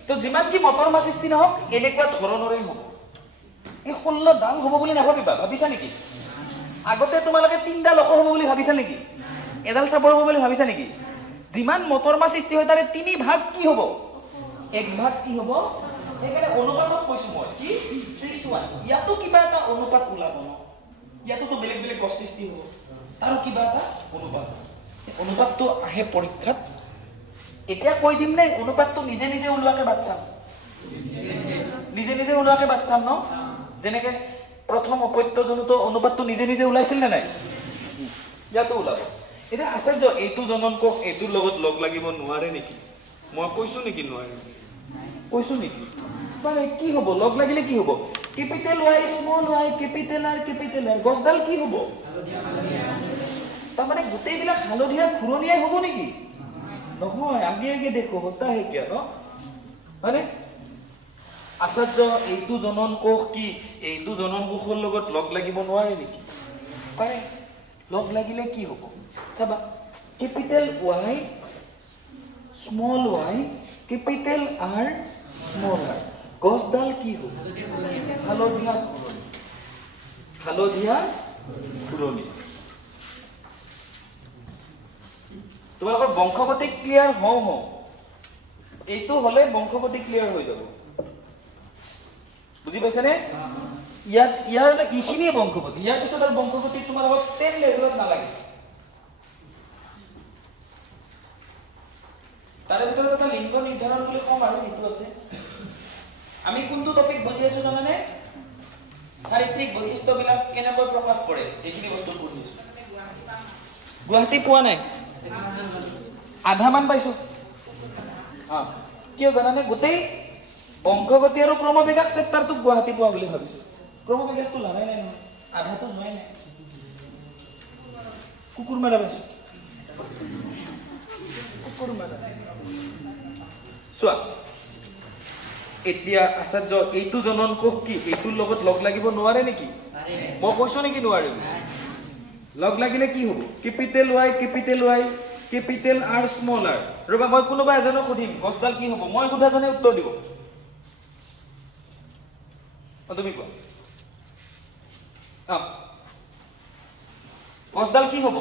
তো যিমান কি মটৰ মা সৃষ্টি নহওক এনেকুৱা ধৰণৰে হ'ব এই 16 ডাল হ'ব বুলি নাভাবিবা ভাবিছা নেকি আগতে তোমালোকে 3ডাল হ'ব বুলি ভাবিছা নেকি এডাল চাপৰ হ'ব বুলি ভাবিছা নেকি যিমান মটৰ মা সৃষ্টি হয় তাৰে 3 ভাগ কি হ'ব 1 ভাগ কি হ'ব এখানে অনুপাতত কৈছো মই কি 3:1 ইয়াতো কিবা এটা অনুপাত ওলাব ন ইয়াতো তো বেলেগ বেলেগ গছ সৃষ্টি হ'ব তাৰো কিবা এটা অনুপাত অনুপাতটো আহে পৰীক্ষাত এতিয়া কৈ দিম নে অনুপাতটো নিজে নিজে ওলোৱাকে বাচ্চাম নিজে নিজে ওলোৱাকে বাচ্চাম ন যেনেকে প্ৰথম অপত্যজনিত অনুপাতটো নিজে নিজে ওলাইছিল নে নাই ইয়াতো ওলাব এটা আশ্চৰ্য এইটো জননকক এইটোৰ লগত লগ লাগিব নোৱাৰে নেকি মই কৈছো নেকি নোৱাৰে কৈছো নেকি মানে কি হ'ব লগ লাগিলে কি হ'ব capital Y small y capital R গছডাল কি হ'ব তাৰ মানে গোটেইবিলাক হালধীয়া ঘুৰণীয়া হ'ব নেকি নহয় আগে আগে দেখো হতা হে কিয়া ন মানে আশ্চৰ্য এইটো জননকোষ কি এইটো জননকোষৰ লগত লগ লাগিব নোৱাৰে নেকি পাৰে লগ লাগিলে কি হ'ব চাবা capital Y small y capital R small r গছডাল কি হ'ব হালধীয়া ঘুৰণি তোমালোকৰ বংশগতি ক্লিয়াৰ হওঁ এইটো হলে বংশগতি ক্লিয়াৰ হৈ যাব বুজি পাইছানে ইয়াৰ এইখিনিয়ে বংশগতি ইয়াৰ পিছত আৰু বংশগতি তোমালোকক 10 লেভেলত নালাগে তাৰে ভিতৰত এটা লিংগ নিৰ্ধাৰণ বুলি কম আৰু সেইটো আছে আমি কোনটো টপিক বুজি আছো জানানে চাৰিত্ৰিক বৈশিষ্ট্যবিলাক কেনেকৈ প্ৰকাশ কৰে এইখিনি বস্তু পঢ়ি আছো গুৱাহাটী পোৱা নাই আধা মান পাইছো কিয় জানানে গোটেই বংশগতি আৰু ক্ৰমবিকাশ চেপ্টাৰটো গুৱাহাটী পোৱা বুলি ভাবিছো ক্ৰমবিকাশটো জানাই নাই আধাটো যোৱাই নাই কুকুৰ মেলা পাইছো কুকুৰ মেলা চোৱা এতিয়া আচাৰ্য এইটো জননকোষ কি এইটোৰ লগত লগ লাগিব নোৱাৰে নেকি মই কৈছো নেকি নোৱাৰে লগ লাগিলে কি হ'ব capital Y capital R small r ৰবা মই কোনোবা এজনক সুধিম গছডাল কি হ'ব মই সুধাজনে উত্তৰ দিব তুমি কোৱা গছডাল কি হ'ব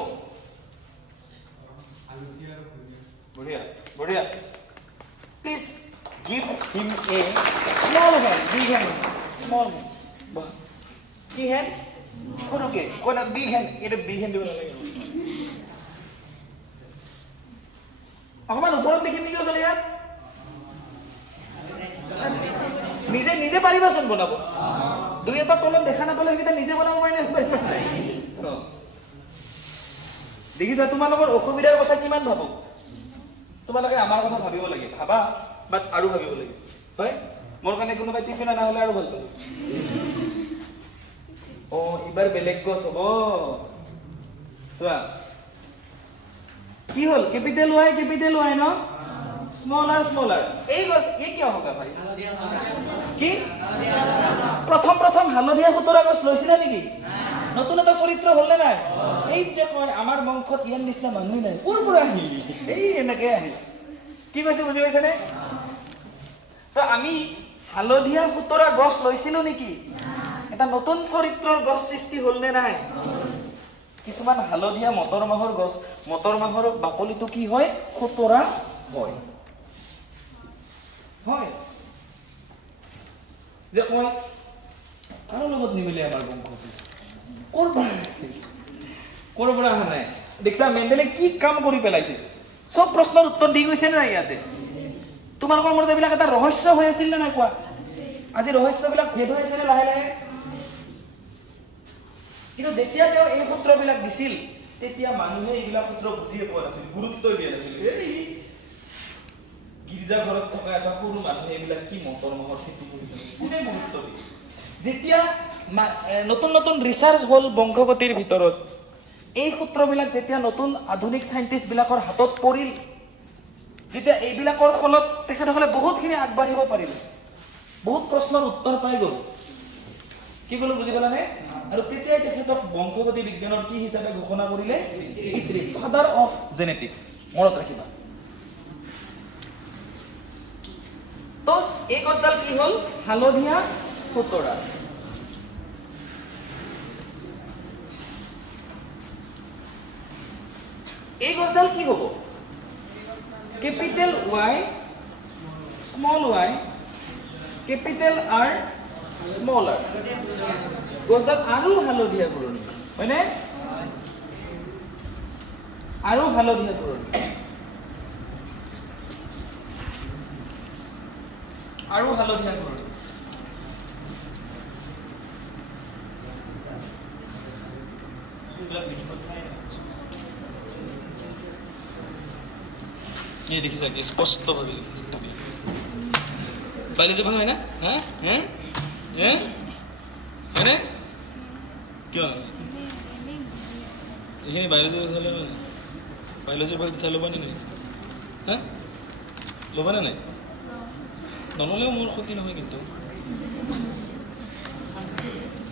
বঢ়িয়া বঢ়িয়া please give him a small hand big hand small hand big hand কোনকে কোন big hand এটা big hand দিব লাগে অকমান ওপৰত লিখি নিকি চলে ইয়াত নিজে নিজে পাৰিবাচোন বনাব দুই এটা তলত দেখা নাপালে কিটা নিজে বনাব পাৰি না দেখিছা তোমালোকৰ অসুবিধাৰ কথা কিমান ভাবো তোমালোকে আমাৰ কথা ভাবিব লাগে ভাবা বাট আৰু ভাবিব লাগে হয় মোৰ কাৰণে কোনোবাই টিফিন আনা হলে আৰু ভাল পালো ও এবাৰ বেলেগ গছ হ'ব চোৱা কি হল ক্যাপিটাল Y ন স্মল r এই গছ এই কি হ'ব ভাই কি প্ৰথম হালধীয়া খুতৰা গছ লৈছিলা নেকি নতুন এটা চৰিত্ৰ হলনে নাই এই যে কয় আমাৰ বংশত ইয়াৰ নিচিনা মানুহ নাই কোৰ পৰা আহিল এই এনেকে আহিল কি কৈছে বুজি পাইছানে তো আমি হালধীয়া খুতৰা গছ লৈছিলো নেকি এটা নতুন চৰিত্ৰৰ গছ সৃষ্টি হলনে নাই কিছুমান হালধীয়া মটৰ মাহৰ গছ মটৰ মাহৰ বাকলিটো কি হয় খুতৰা হয় হয় যে মই কাৰো লগত নিমিলে আমাৰ বংশটো কোৰ পৰা অহা নাই দেখছা মেণ্ডেলে কি কাম কৰি পেলাইছে সব প্ৰশ্নৰ উত্তৰ দি গৈছে নাই ইয়াতে তোমালোকৰ মনত এইবিলাক এটা ৰহস্য হৈ আছিল নে নাই কোৱা আজি ৰহস্যবিলাক ভেদ হৈ আছে নে লাহে লাহে কিন্তু যেতিয়া তেওঁ এই সূত্ৰবিলাক দিছিল তেতিয়া মানুহে এইবিলাক সূত্ৰ বুজিয়ে পোৱা নাছিল গুৰুত্ব দিয়া নাছিল এই গিৰ্জা ঘৰত থকা এটা সৰু মানুহে এইবিলাক কি মটৰ মাহৰ খেতি কৰি কোনে গুৰুত্ব দিয়ে যেতিয়া নতুন নতুন ৰিচাৰ্চ হল বংশগতিৰ ভিতৰত এই সূত্ৰবিলাক যেতিয়া নতুন আধুনিক সাইন্টিষ্ট বিলাকৰ হাতত পৰিল যেতিয়া এইবিলাকৰ ফলত তেখেতসকলে বহুতখিনি আগবাঢ়িব পাৰিল বহুত প্ৰশ্নৰ উত্তৰ পাই গ'ল কি কলো বুজি পালানে আৰু তেতিয়াই তেখেতক বংশগতি বিজ্ঞানৰ কি হিচাপে ঘোষণা কৰিলে পিতৃ ফাদাৰ অফ জেনেটিক্স মনত ৰাখিবা তো এই গছডাল কি হল হালধীয়া খুতৰা এই গছডাল কি হ'ব capital Y small y capital R small r গছডাল আৰু হালধীয়া ঘূৰণি হয়নে আৰু হালধীয়া ঘূৰণি আৰু হালধীয়া ঘূৰণি ये लिखिছে কি স্পষ্টভাৱে লিখিছে তুমি বায়োলজি ভাগ হয় না হ্যাঁ হ্যাঁ হ্যাঁ মানে কিয় এই বায়োলজি হলে বায়োলজি ভাগ দিতে ল'ব নে নাই হ্যাঁ ল'ব নে নাই নল'লেও মোৰ ক্ষতি নহয় কিন্তু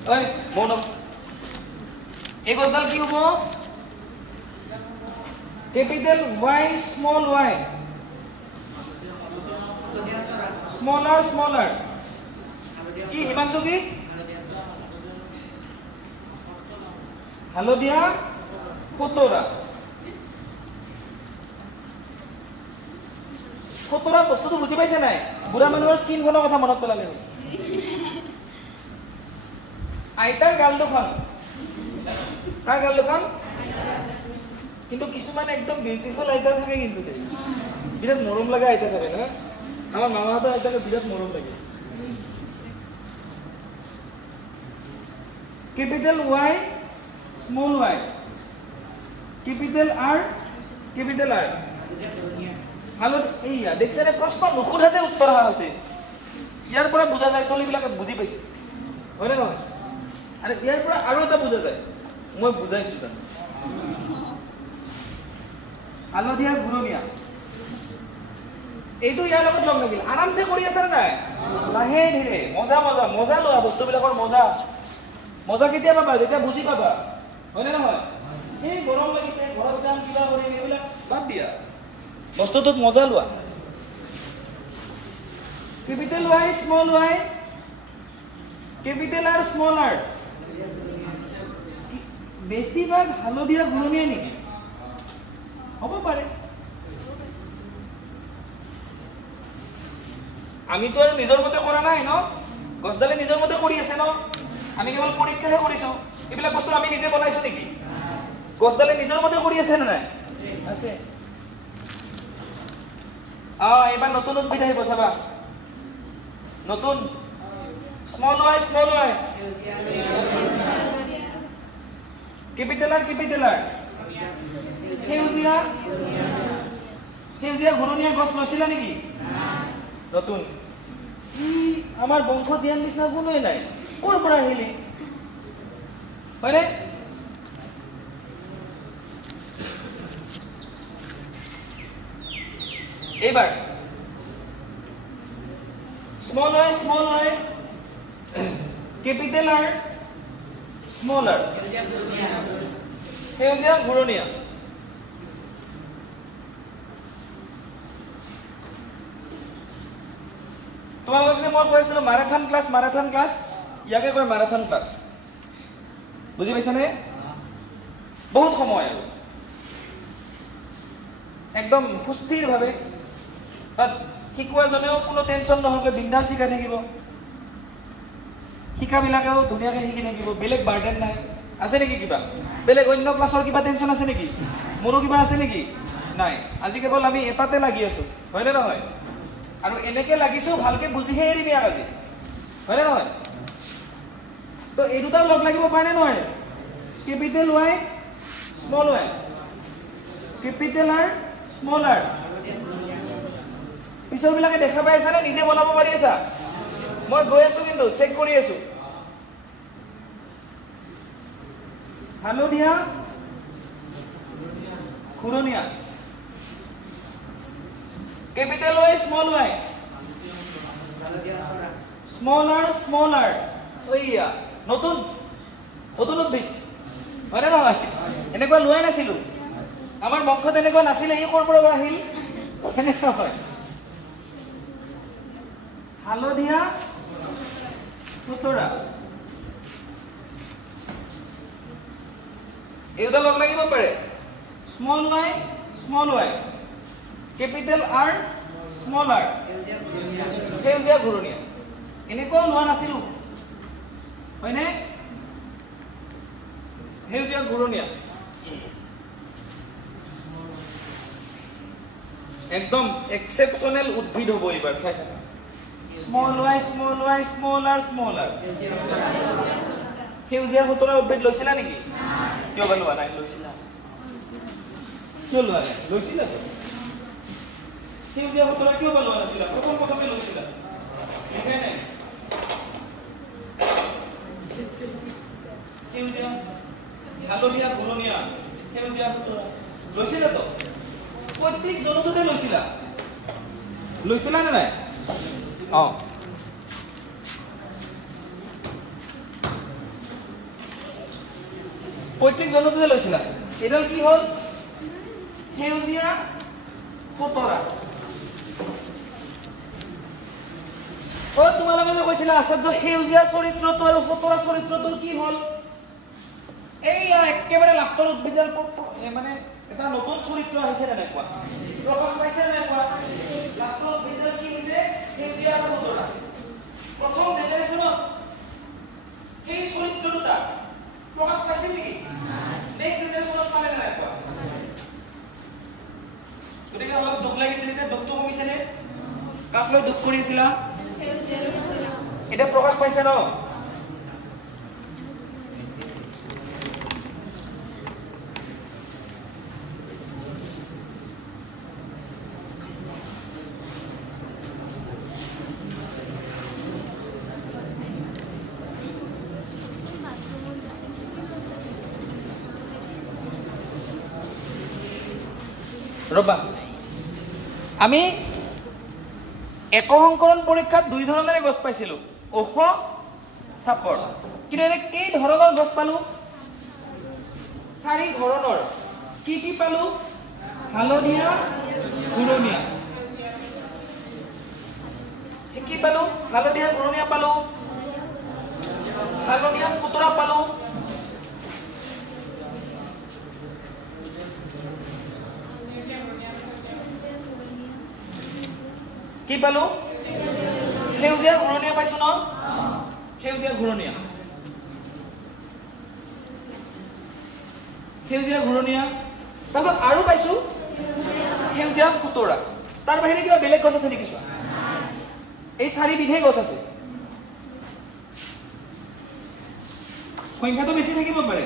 ঐ মন এই গছডাল কি হ'ব capital Y small y smaller কি হিমাংশু কি হালধীয়া খতৰা বস্তুটো বুজি পাইছে নাই বুঢ়া মানুহৰ স্কিনখনৰ কথা মনত পেলালে আইতাৰ গাল দুখন কাৰ গাল দুখন কিন্তু কিছুমান একদম বিউটিফুল আইতা থাকে কিন্তু দেই বিৰাট মৰম লগা আইতা থাকে না আমাৰ মামাহঁতৰ আইতাকে বিৰাট মৰম লাগে capital Y small y capital R হালত এইয়া দেখছেনে প্ৰশ্ন নুসুধাতে উত্তৰ অহা আছে ইয়াৰ পৰা বুজা যায় চলিবিলাকে বুজি পাইছে হয়নে নহয় আৰু ইয়াৰ পৰা আৰু এটা বুজা যায় মই বুজাইছো জানো হালধীয়া ঘূৰণীয়া এইটো ইয়াৰ লগত লগ লাগিল আৰামছে কৰি আছে নাই লাহে ধীৰে মজা লোৱা বস্তুবিলাকৰ মজা কেতিয়া পাবা যেতিয়া বুজি পাবা হয়নে নহয় এই গৰম লাগিছে ঘৰত যাম কিবা কৰিম এইবিলাক বাদ দিয়া বস্তুটোত মজা লোৱা capital Y small y capital R small r বেছিভাগ হালধীয়া ঘূৰণীয়া নেকি হ'ব পাৰে আমিতো আৰু নিজৰ মতে কৰা নাই ন গছডালে নিজৰ মতে কৰি আছে ন আমি কেৱল পৰীক্ষাহে কৰিছো এইবিলাক বস্তু আমি নিজে বনাইছো নেকি গছডালে নিজৰ মতে কৰি আছে নে নাই আছে এবাৰ নতুন উদ্ভিদ আহিব চাবা নতুন স্মল y কেপিটেল R সেউজীয়া ঘূৰণীয়া গছ লৈছিলা নেকি নতুন আমাৰ বংশ দিয়াৰ নিচিনা কোনোৱে নাই ক'ৰ পৰা আহিলি হয়নে এইবাৰ small y capital R small r সেউজীয়া ঘূৰণীয়া তোমালোকক যে মই কৈছিলো মাৰাথন ক্লাছ ইয়াকে কয় মাৰাথন ক্লাছ বুজি পাইছানে বহুত সময় আৰু একদম সুস্থিৰভাৱে তাত শিকোৱাজনেও কোনো টেনশ্যন নহ'লে বিন্দাছ শিকাই থাকিব শিকাবিলাকেও ধুনীয়াকৈ শিকি থাকিব বেলেগ বাৰ্ডেন নাই আছে নেকি কিবা বেলেগ অন্য ক্লাছৰ কিবা টেনশ্যন আছে নেকি মোৰো কিবা আছে নেকি নাই আজি কেৱল আমি এটাতে লাগি আছো হয়নে নহয় আৰু এনেকে লাগিছো ভালকে বুজিহে এৰিম ইয়াক আজি হয়নে নহয় তো এই দুটা লগ লাগিব পাৰে নহয় capital Y small y capital R small r পিছৰবিলাকে দেখা পাই আছা নে নিজে বনাব পাৰি আছা মই গৈ আছো কিন্তু চেক কৰি আছো হালধীয়া ঘূৰণীয়া capital Y small y small r ওইয়া নতুন উদ্ভিদ হয়নে নহয় এনেকুৱা লোৱাই নাছিলো আমাৰ বংশত এনেকুৱা নাছিলে এই ক'ৰ পৰা আহিল হয়নে নহয় হালধীয়া খুতৰা এইটা লগ লাগিব পাৰে small y capital R small R সেউজীয়া ঘূৰণীয়া এনেকুৱাও লোৱা নাছিলো হয়নে সেউজীয়া ঘূৰণীয়া একদম এক্সেপশনেল উদ্ভিদ হ'ব এইবাৰ চাই থাকা স্মল y স্মল r সেউজীয়া সুতৰা উদ্ভিদ লৈছিলা নেকি কিয় বা লোৱা নাই লৈছিলা কিয় লোৱা নাই লৈছিলা সেউজীয়া সুতৰা কিয় বা লোৱা নাছিলা প্ৰথমে লৈছিলা সেইকাৰণে সেউজীয়া হালধীয়া ঘূৰণীয়া সেউজীয়া সুতৰা লৈছিলা তো প্ৰত্যেক জনততে লৈছিলা নে নাই প্ৰত্যেক জনততে লৈছিলা এডাল কি হল সেউজীয়া সুতৰা তোমালোকে যে কৈছিলা আচাৰ্য সেউজীয়া চৰিত্ৰটো আৰু সুতৰা চৰিত্ৰটোৰ কি হল এইয়া একেবাৰে লাষ্টৰ উদ্ভিদৰ মানে এটা নতুন চৰিত্ৰ আহিছে নে কোৱা প্ৰকাশ পাইছে নে কোৱা লাষ্টৰ উদ্ভিদৰ কি হৈছে সেউজীয়া আৰু সুতৰা প্ৰথম জেনেৰেশ্যনত এই চৰিত্ৰ দুটা প্ৰকাশ পাইছে নেকি নেক্সট জেনেৰেশ্যনত পালে নে কোৱা গতিকে অলপ দুখ লাগিছিল এতিয়া দুখটো কমিছে নে কাক লৈ দুখ কৰি আছিলা এটা প্ৰকাশ পাইছে ন ৰবা আমি একসংকৰণ পৰীক্ষাত দুই ধৰণেৰে গছ পাইছিলো ওখ চাপৰ কিন্তু এনে কেই ধৰণৰ গছ পালো চাৰি ধৰণৰ কি পালো হালধীয়া ঘূৰণীয়া কি পালো হালধীয়া ঘূৰণীয়া পালো হালধীয়া সুতৰা পালো কি পালো সেউজীয়া ঘূৰণীয়া পাইছো ন সেউজীয়া ঘূৰণীয়া তাৰপিছত আৰু পাইছো সেউজীয়া সুতৰা তাৰ বাহিৰে কিবা বেলেগ গছ আছে নেকি চোৱা এই চাৰি বিধে গছ আছে সংখ্যাটো বেছি থাকিব পাৰে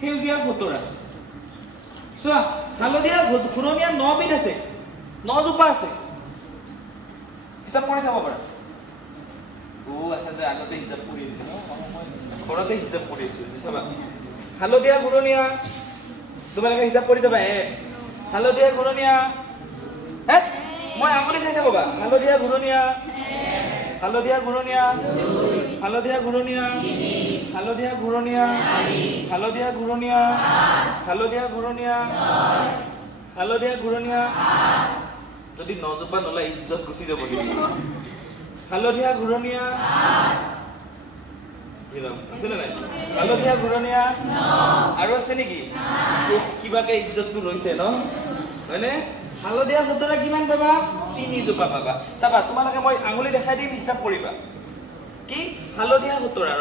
সেউজীয়া সুতৰা চোৱা হালধীয়া ঘূৰণীয়া 9 বিধ আছে 9 জোপা আছে হিচাপ কৰি চাব পাৰা আচ্ছা যে আগতে হিচাপ কৰি আছে ন মই ঘৰতে হিচাপ কৰি আছো চাবা হালধীয়া ঘূৰণীয়া তোমালোকে হিচাপ কৰি যাবা হালধীয়া ঘূৰণীয়া মই আঙুলি চাই চাবা হালধীয়া ঘূৰণীয়া হালধীয়া ঘূৰণীয়া হালধীয়া ঘূৰণীয়া হালধীয়া ঘূৰণীয়া হালধীয়া ঘূৰণীয়া হালধীয়া ঘূৰণীয়া হালধীয়া ঘূৰণীয়া যদি 9 জোপা নলা ইজ্জত গুচি যাব হালধীয়া ঘূৰণীয়া আছে নে নাই হালধীয়া ঘূৰণীয়া আৰু আছে নেকি কিবাকে ইজ্জতটো ৰৈছে ন হয়নে হালধীয়া সুতৰা কিমান পাবা 3 জোপা পাবা চাবা তোমালোকে মই আঙুলি দেখাই দিম হিচাপ কৰিবা কি হালধীয়া সুতৰা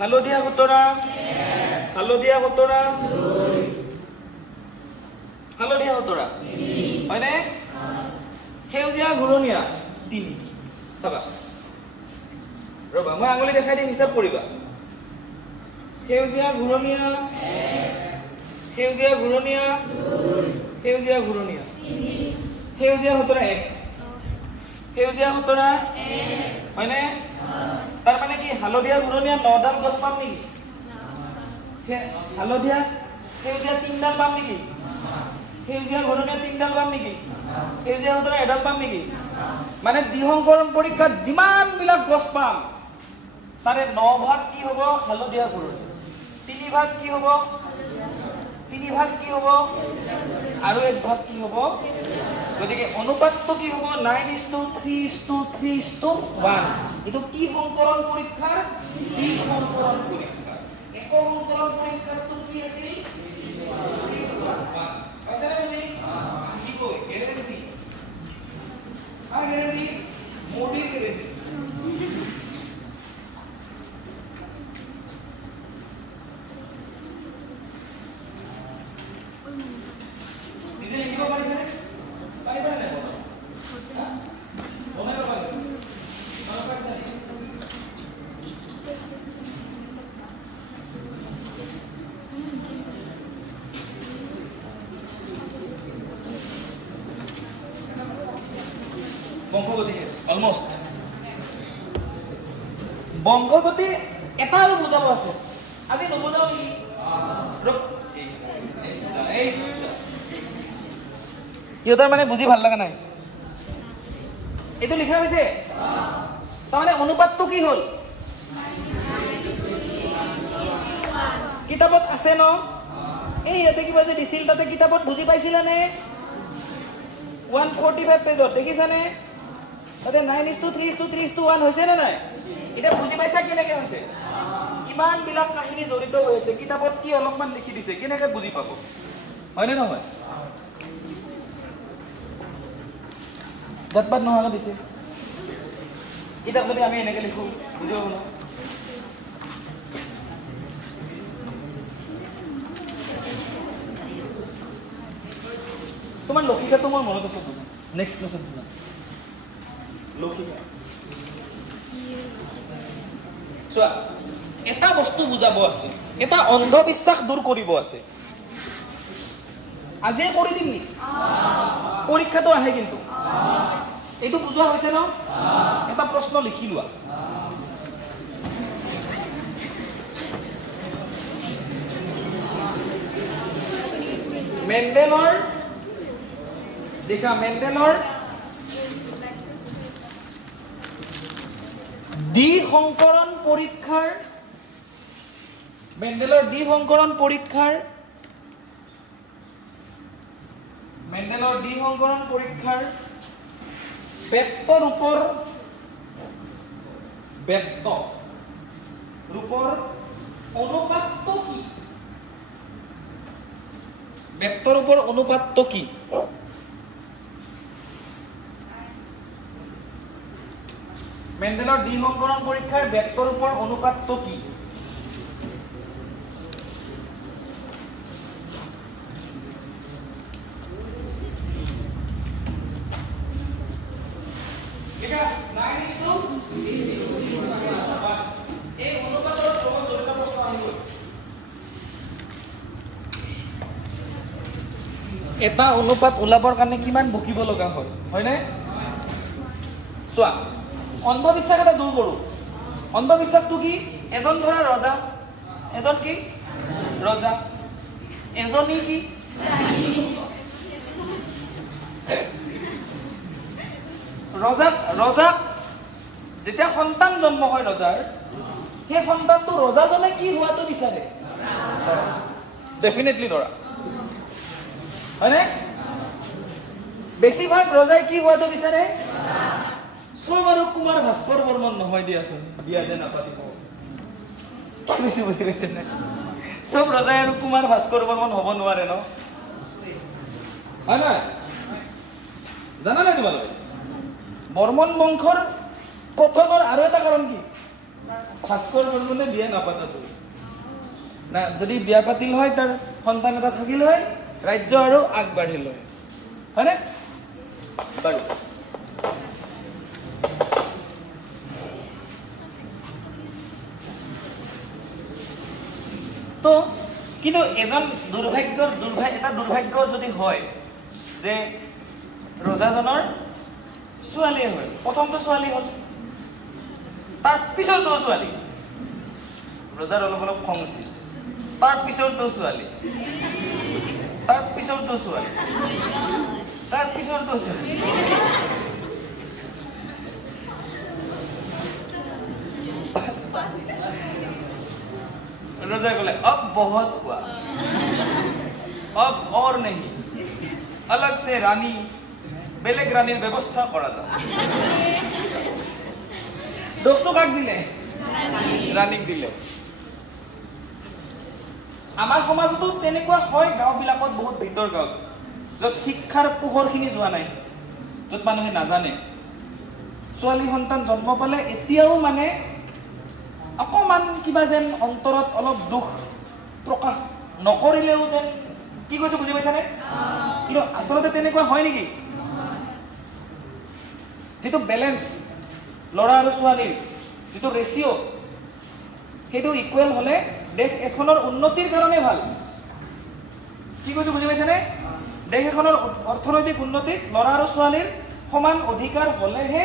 হালধীয়া সুতৰা হালধীয়া সুতৰা হালধীয়া সুতৰা হয়নে সেউজীয়া ঘূৰণীয়া 3 চাবা ৰবা মই আঙুলি দেখাই দিম হিচাপ কৰিবা সেউজীয়া ঘূৰণীয়া সেউজীয়া ঘূৰণীয়া সেউজীয়া ঘূৰণীয়া সেউজীয়া সুতৰা 1 সেউজীয়া সুতৰা হয়নে তাৰ মানে কি হালধীয়া ঘূৰণীয়া 9 ডাল গছ পাম নেকি হালধীয়া সেউজীয়া 3 ডাল পাম নেকি সেউজীয়া ঘূৰণীয়া 3 ডাল পাম নেকি সেউজীয়া সুতৰা এডাল পাম নেকি মানে দ্বিসংকৰণ পৰীক্ষাত যিমান বিলাক গছ পাম তাৰে 9 ভাগ কি হ'ব হালধীয়া ঘূৰণীয়া 3 ভাগ কি হ'ব আৰু 1 ভাগ কি হ'ব গতিকে অনুপাতটো কি হ'ব 9:3:3:1 এটো কি সংকৰণ পৰীক্ষাৰ দ্বিসংকৰণ পৰীক্ষা একসংকৰণ পৰীক্ষাটো কি আছিল 3:1 আছে না বুজি আহিব বংশগতি অলমষ্ট বংশগতিৰ এটা আৰু বুজাব আছে আজি নুবুজাও নেকি ইহঁতৰ মানে বুজি ভাল লগা নাই এইটো লিখা হৈছে তাৰমানে অনুপাতটো কি হ'ল কিতাপত আছে ন এই ইয়াতে কিবা যে দিছিল তাতে কিতাপত বুজি পাইছিলানে 145 পেজত দেখিছানে তাতে 9:3:3:1 হৈছে নে নাই এটা বুজি পাইছা কেনেকৈ হৈছে ইমান বিলাক কাহিনী জড়িত হৈ আছে কিতাপত কি অলপমান লিখি দিছে কেনেকৈ বুজি পাব হয়নে নহয় জাতপাত নহ'লে দিছে কিতাপ যদি আমি এনেকৈ লিখো বুজি পাব ন তোমাৰ লক্ষিকাটো মোৰ মনত আছে নেক্সট ক্লাছত লক্ষিকা চোৱা এটা বস্তু বুজাব আছে এটা অন্ধবিশ্বাস দূৰ কৰিব আছে আজিয়ে কৰি দিম নি পৰীক্ষাটো আহে কিন্তু এইটো বুজোৱা হৈছে ন এটা প্ৰশ্ন লিখি লোৱা মেণ্ডেলৰ ডি সংকৰণ পৰীক্ষাৰ বেক্টৰ ৰূপৰ অনুপাতটো কি বেক্টৰ ৰূপৰ অনুপাতটো কি মেণ্ডেলৰ ডি সংকৰণ পৰীক্ষাৰ বেক্টৰ ৰূপৰ অনুপাতটো কি এটা অনুপাত ওলাবৰ কাৰণে কিমান বকিব লগা হয় হয়নে চোৱা অন্ধবিশ্বাস এটা দূৰ কৰো অন্ধবিশ্বাসটো কি এজন ধৰা ৰজা এজন কি ৰজা এজনী কি ৰজা যেতিয়া সন্তান জন্ম হয় ৰজাৰ সেই সন্তানটো ৰজাজনে কি হোৱাটো বিচাৰে ডেফিনেটলি ল'ৰা হয়নে বেছিভাগ ৰজাই কি হোৱাটো বিচাৰে চব আৰু কুমাৰ ভাস্কৰ বৰ্মন নহয় দিয়াচোন বিয়া যে নাপাতিব বুজি পাইছে নে চব ৰজাই আৰু কুমাৰ ভাস্কৰ বৰ্মন হ'ব নোৱাৰে ন হয় নহয় জানা নাই তোমালোকে বৰ্মন বংশৰ প্ৰথমৰ আৰু এটা কাৰণ কি ভাস্কৰ বৰ্মনে বিয়া নাপাতাটো না যদি বিয়া পাতিল হয় তাৰ সন্তান এটা থাকিল হয় ৰাজ্য আৰু আগবাঢ়িল হয় হয়নে বাৰু তো কিন্তু এজন দুৰ্ভাগ্য যদি হয় যে ৰজাজনৰ ছোৱালীয়ে হয় প্ৰথমটো ছোৱালী হ'ল তাৰ পিছৰটো ছোৱালী ৰজাৰ অলপ অলপ খং উঠিছে তাৰ পিছৰটো ছোৱালী তাৰ পিছৰটো ছোৱালী रजा बोले अब बहुत हुआ अब और नहीं अलग से रानी बेलेग रानीर व्यवस्था करा जाओ दोस्तों काक दिले रानीक दिले आमार समाजतो तेनेकुवा হয় গাঁও বিলাকত বহুত ভিতৰ গাঁও যত শিক্ষাৰ পোহৰখিনি যোৱা নাই যত মানুহে নাজানে ছোৱালী সন্তান জন্ম পালে এতিয়াও মানে অকমান কিবা যেন অন্তৰত অলপ দুখ প্ৰকাশ নকৰিলেও যেন কি কৈছে বুজি পাইছানে কিন্তু আসলতে তেনেকুৱা হয় নেকি যেটো ব্যালেন্স লৰা আৰু ছোৱালীৰ যেটো ৰেশিও সেইটো ইকুৱেল হলে দেশ এখনৰ উন্নতিৰ কাৰণে ভাল কি কৈছে বুজি পাইছানে দেশ এখনৰ অৰ্থনৈতিক উন্নতিত লৰা আৰু ছোৱালীৰ সমান অধিকাৰ হ'লেহে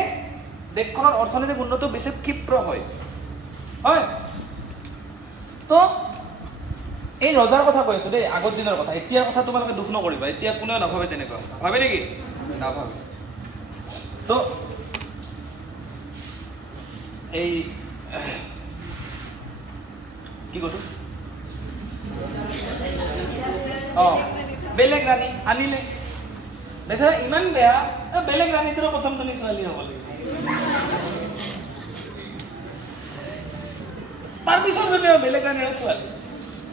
দেশখনৰ অৰ্থনৈতিক উন্নতি বেছি ক্ষিপ্ৰ হয় হয় তো এই ৰজাৰ কথা কৈ আছো দেই আগৰ দিনৰ কথা এতিয়াৰ কথা তোমালোকে দুখ নকৰিবা এতিয়া কোনেও নাভাবে তেনেকুৱা ভাবে নেকি নাভাবে তো এই কি কৰো বেলেগ ৰাণী আনিলে বেচাৰা ইমান বেয়া বেলেগ ৰাণীটোৰ প্ৰথমজনী ছোৱালী হ'ব লাগিব তাৰপিছত বেলেগ ৰাণীৰ ছোৱালী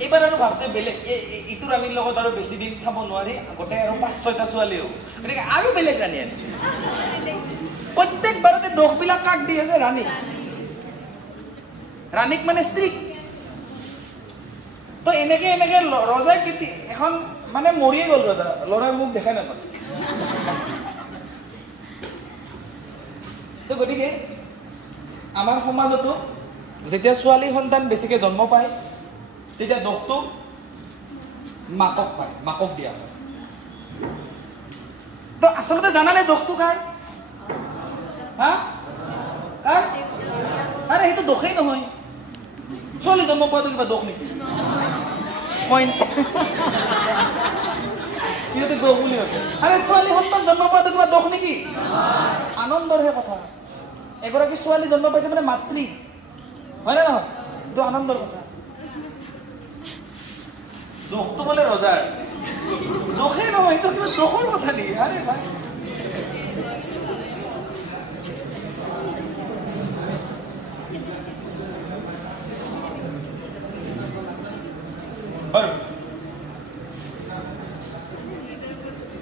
এইবাৰ আৰু ভাবছে বেলেগ ইটো ৰাণীৰ লগত আৰু বেছি দিন চাব নোৱাৰি গোটেই আৰু 5-6টা ছোৱালী হ'ব গতিকে আৰু বেলেগ ৰাণী আনি প্ৰত্যেকবাৰতে দোষবিলাক কাক দি আছে ৰাণীক মানে স্ত্ৰীক তো এনেকে ৰজাই এখন মানে মৰিয়ে গ'ল ৰজা ল'ৰাই মোক দেখাই নাপালে তো গতিকে আমাৰ সমাজতো যেতিয়া ছোৱালী সন্তান বেছিকে জন্ম পায় তেতিয়া দোষটো মাকক দিয়া হয় তো আচলতে জানানে দোষটো কাৰ হা কাৰ আৰে সেইটো দোষেই নহয় ছোৱালী জন্ম পোৱাটো কিবা দোষ নেকি পইণ্ট সিহঁতে দোষ বুলি ভাবে আৰে ছোৱালী সন্তান জন্ম পোৱাটো কিবা দোষ নেকি আনন্দৰহে কথা এগৰাকী ছোৱালী জন্ম পাইছে মানে মাতৃ হয় নে নহয় এইটো আনন্দৰ কথা দোষটো বোলে ৰজাৰ দোষেই নহয় এইটো কিবা দোষৰ কথা নেকি আৰে ভাই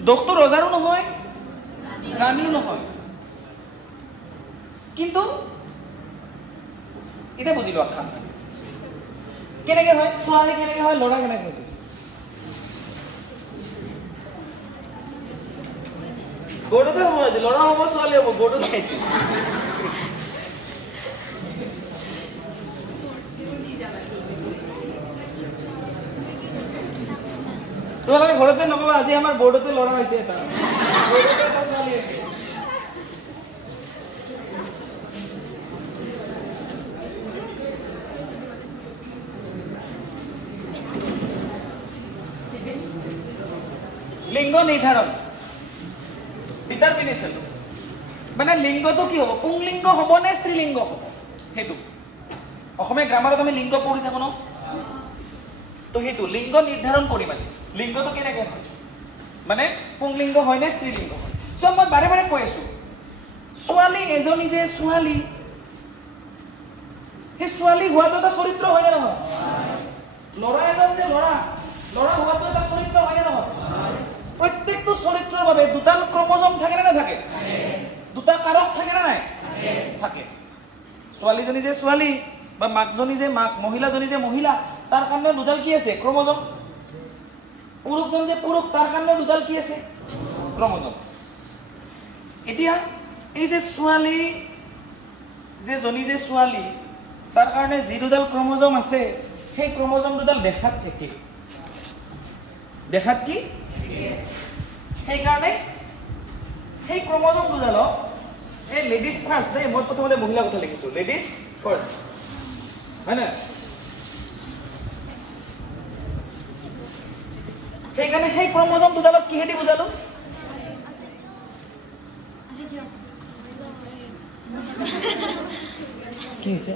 দোষটো ৰজাৰো নহয় ৰাণীও নহয় কিন্তু এতিয়া বুজিলো আখা কেনেকে হয় ছোৱালী কেনেকে হয় ল'ৰা কেনেকে হয় গৰুতে হ'ব আজি ল'ৰা হ'ব ছোৱালী হ'ব গৰুটো খাইছে তোমালোকে ঘৰতে নকবা আজি আমাৰ বৰ্ডতে ল'ৰা হৈছে এটা ছোৱালী আছে লিংগ নিৰ্ধাৰণ ডিটাৰমিনেশ্যন মানে লিংগটো কি হ'ব পুংলিংগ হ'ব নে স্ত্ৰীলিংগ হ'ব সেইটো অসমীয়া গ্ৰামাৰত আমি লিংগ পঢ়ি থাকো ন তো সেইটো লিংগ নিৰ্ধাৰণ কৰিম আজি লিংগটো কেনেকৈ হয় মানে পুংলিংগ হয় নে স্ত্ৰীলিংগ হয় চ' মই বাৰে বাৰে কৈ আছো ছোৱালী এজনী যে ছোৱালী সেই ছোৱালী হোৱাটো এটা চৰিত্ৰ হয় নে নহয় ল'ৰা এজন যে ল'ৰা হোৱাটো এটা চৰিত্ৰ হয় নে নহয় প্ৰত্যেকটো চৰিত্ৰৰ বাবে দুটা ক্ৰমোজম থাকে নে নাথাকে দুটা কাৰক থাকে নে নাই থাকে ছোৱালীজনী যে ছোৱালী বা মাকজনী যে মাক মহিলাজনী যে মহিলা তাৰ কাৰণে দুডাল কি আছে ক্ৰমোজম পুৰুষজন যে পুৰুষ তাৰ কাৰণে দুডাল কি আছে ক্ৰমোজম এতিয়া এই যে ছোৱালী যে জনী যে ছোৱালী তাৰ কাৰণে যি দুডাল ক্ৰমোজম আছে সেই ক্ৰমোজম দুডাল দেখাত থাকে দেখাত কি সেইকাৰণে সেই ক্ৰমোজম দুডালক এই লেডিজ ফাৰ্ষ্ট দেই মই প্ৰথমতে মহিলা কথা লিখিছো লেডিজ ফাৰ্ষ্ট হয় না সেইকাৰণে সেই ক্ৰমোজম দুডালক কিহেদি বুজালো কি হৈছে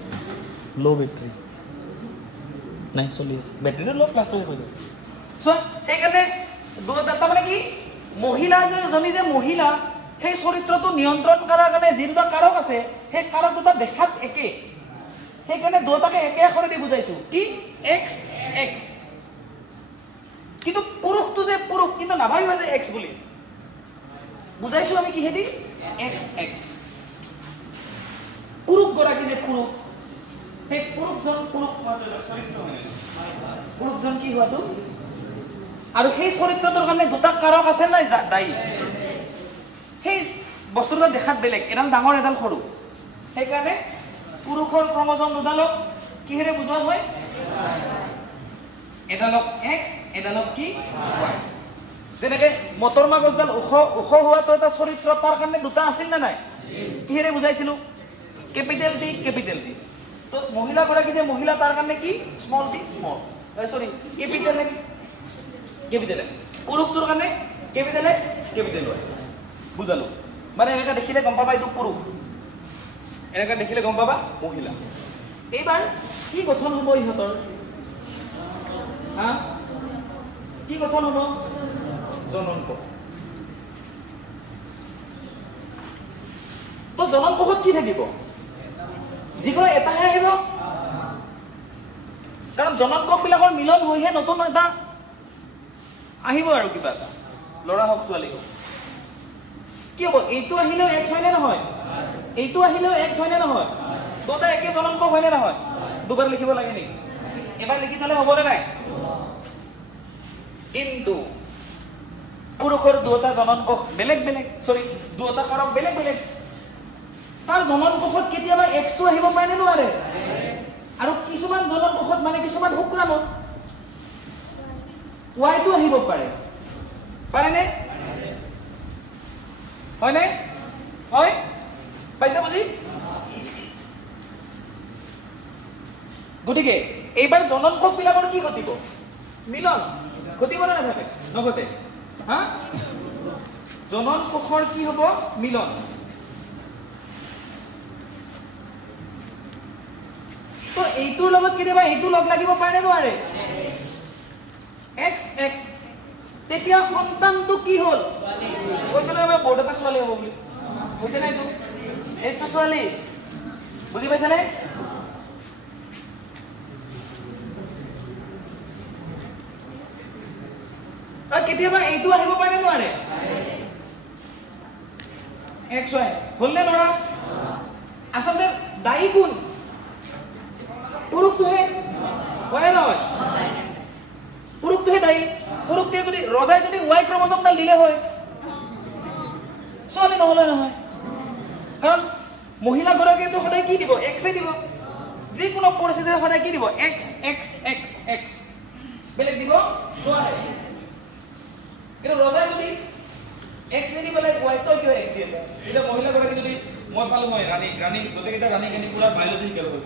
লো বেটাৰী নাই চলি আছে বেটাৰীটো লো প্লাছ হৈ যাব চ' সেইকাৰণে তাৰমানে কি মহিলা যে জনী যে মহিলা সেই চৰিত্ৰটো নিয়ন্ত্ৰণ কৰাৰ কাৰণে যি দুটা কাৰক আছে সেই কাৰক দুটা দেখাত একে সেইকাৰণে দুটাকে একে আখৰেদি বুজাইছো কি এক্স এক্স কিন্তু পুৰুষটো যে পুৰুষ কিন্তু নাভাবিবা যে এক্স বুলি বুজাইছো আমি কিহেদি এক্স এক্স পুৰুষ গৰাকী যে পুৰুষ সেই পুৰুষজন পুৰুষ হোৱাটো চৰিত্ৰ পুৰুষজন কি হোৱাটো আৰু সেই চৰিত্ৰটোৰ কাৰণে দুটা কাৰক আছে নাই দায়ী সেই বস্তুটো দেখাত বেলেগ এডাল ডাঙৰ এডাল সৰু সেইকাৰণে পুৰুষৰ ক্ৰমোজম দুডালক কিহেৰে বুজোৱা হয় এডালক এক্স এডালক কি ৱাই যেনেকে মটৰ মাগজডাল ওখ হোৱাটো এটা চৰিত্ৰ, তাৰ কাৰণে দুটা আছিল নে নাই? কিহেৰে বুজাইছিলো? Capital T capital T. তো মহিলাগৰাকী যে মহিলা, তাৰ কাৰণে কি? Small T small, sorry capital X capital X. পুৰুষটোৰ কাৰণে কেপিটেল এক্স কেপিটেল ৱাই। বুজালো? মানে এনেকৈ দেখিলে গম পাবা এইটো পুৰুষ, এনেকৈ দেখিলে গম পাবা মহিলা। এইবাৰ কি গঠন হ'ব ইহঁতৰ? হা, কি গঠন হ'ব? জনন কোষ। তো জনন কোষত কি থাকিব? যিকোনো এটাহে আহিব, কাৰণ জনন কোষবিলাকৰ মিলন হৈহে নতুন এটা আহিব আৰু কিবা এটা, ল'ৰা হওক ছোৱালী হওক। কি হ'ব? এইটো আহিলেও এক্স হয়নে নহয়? এইটো আহিলেও এক্স হয়নে নহয়? দুটা একে জনন কোষ হয়নে নহয়? দুবাৰ লিখিব লাগে নেকি? এবাৰ লিখি থলে হ'বনে নাই? কিন্তু পুৰুষৰ দুটা জনন কোষ বেলেগ বেলেগ, সৰি দুটা কাৰক বেলেগ বেলেগ। তাৰ জনন কোষত কেতিয়াবা এক্সটো আহিব পাৰে নে নোৱাৰে? আৰু কিছুমান জনন কোষত মানে কিছুমান শুক্ৰাণুত ৱাইটো আহিব পাৰে, পাৰেনে? হয়নে? হয়, পাইছা বুজি? গতিকে এইবাৰ জনন কোষবিলাকৰ কি ঘটিব? মিলন ঘটিব নে নাথাকে? নঘটে। হা, জনন কোষৰ কি হ'ব? মিলন। তো এইটোৰ লগত কেতিয়াবা এইটো লগ লাগিব পাৰে নে নোৱাৰে? X x. তেতিয়া সন্তানটো কি হ'ল? কৈছিলে আমাৰ বৰ্ড এটা ছোৱালী হ'ব বুলি, কৈছে নাই? এইটো এইটো ছোৱালী, বুজি পাইছানে? কেতিয়াবা এইটো আহিব পাৰে নে নোৱাৰে? এক্স ৱাই হ'ল নে ল'ৰা? আচলতে দায়ী কোন? পুৰুষটোহে, হয় নহয়? পুৰুষটোহে দায়ী। পুৰুষটোৱে যদি, ৰজাই যদি ৱাই ক্ৰমজমডাল দিলে হয়, ছোৱালী নহ'লে নহয়। কাৰণ মহিলাগৰাকীয়েতো সদায় কি দিব? এক্সে দিব। যিকোনো পৰিস্থিতিত সদায় কি দিব? এক্স এক্স এক্স এক্স, বেলেগ দিব নোৱাৰে। কিন্তু ৰজাই যদি এক্স নিদি পেলাই ৱাই, তই কিয় এক্স দি আছে? এতিয়া মহিলাগৰাকী যদি, মই পালো মই ৰাণী গোটেইকেইটা ৰাণী কেনে পুৰা বায়'লজিকেল হয়,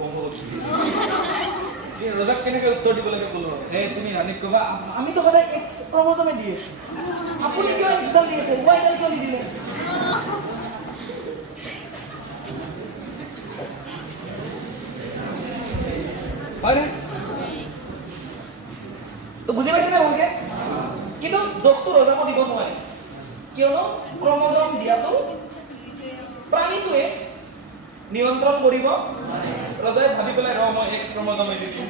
ৰজাক কেনেকৈ উত্তৰ দিব লাগে ক'লো? হে তুমি ৰাণীক ক'বা আমিতো সদায় এক্স ক্ৰমজমে দি আছো, আপুনি কিয় এক্সডাল দি আছে, ৱাইডাল কিয় নিদিলে? হয়নে? তো বুজি পাইছে নে ভালকে? কিন্তু দোষটো ৰজাকো দিব নোৱাৰে, কিয়নো ক্ৰমজম দিয়াটো প্ৰাণীটোৱে নিয়ন্ত্ৰণ কৰিব। ৰজাই ভাবি পেলাই মই এক্স ক্ৰমজম এৰি দিম,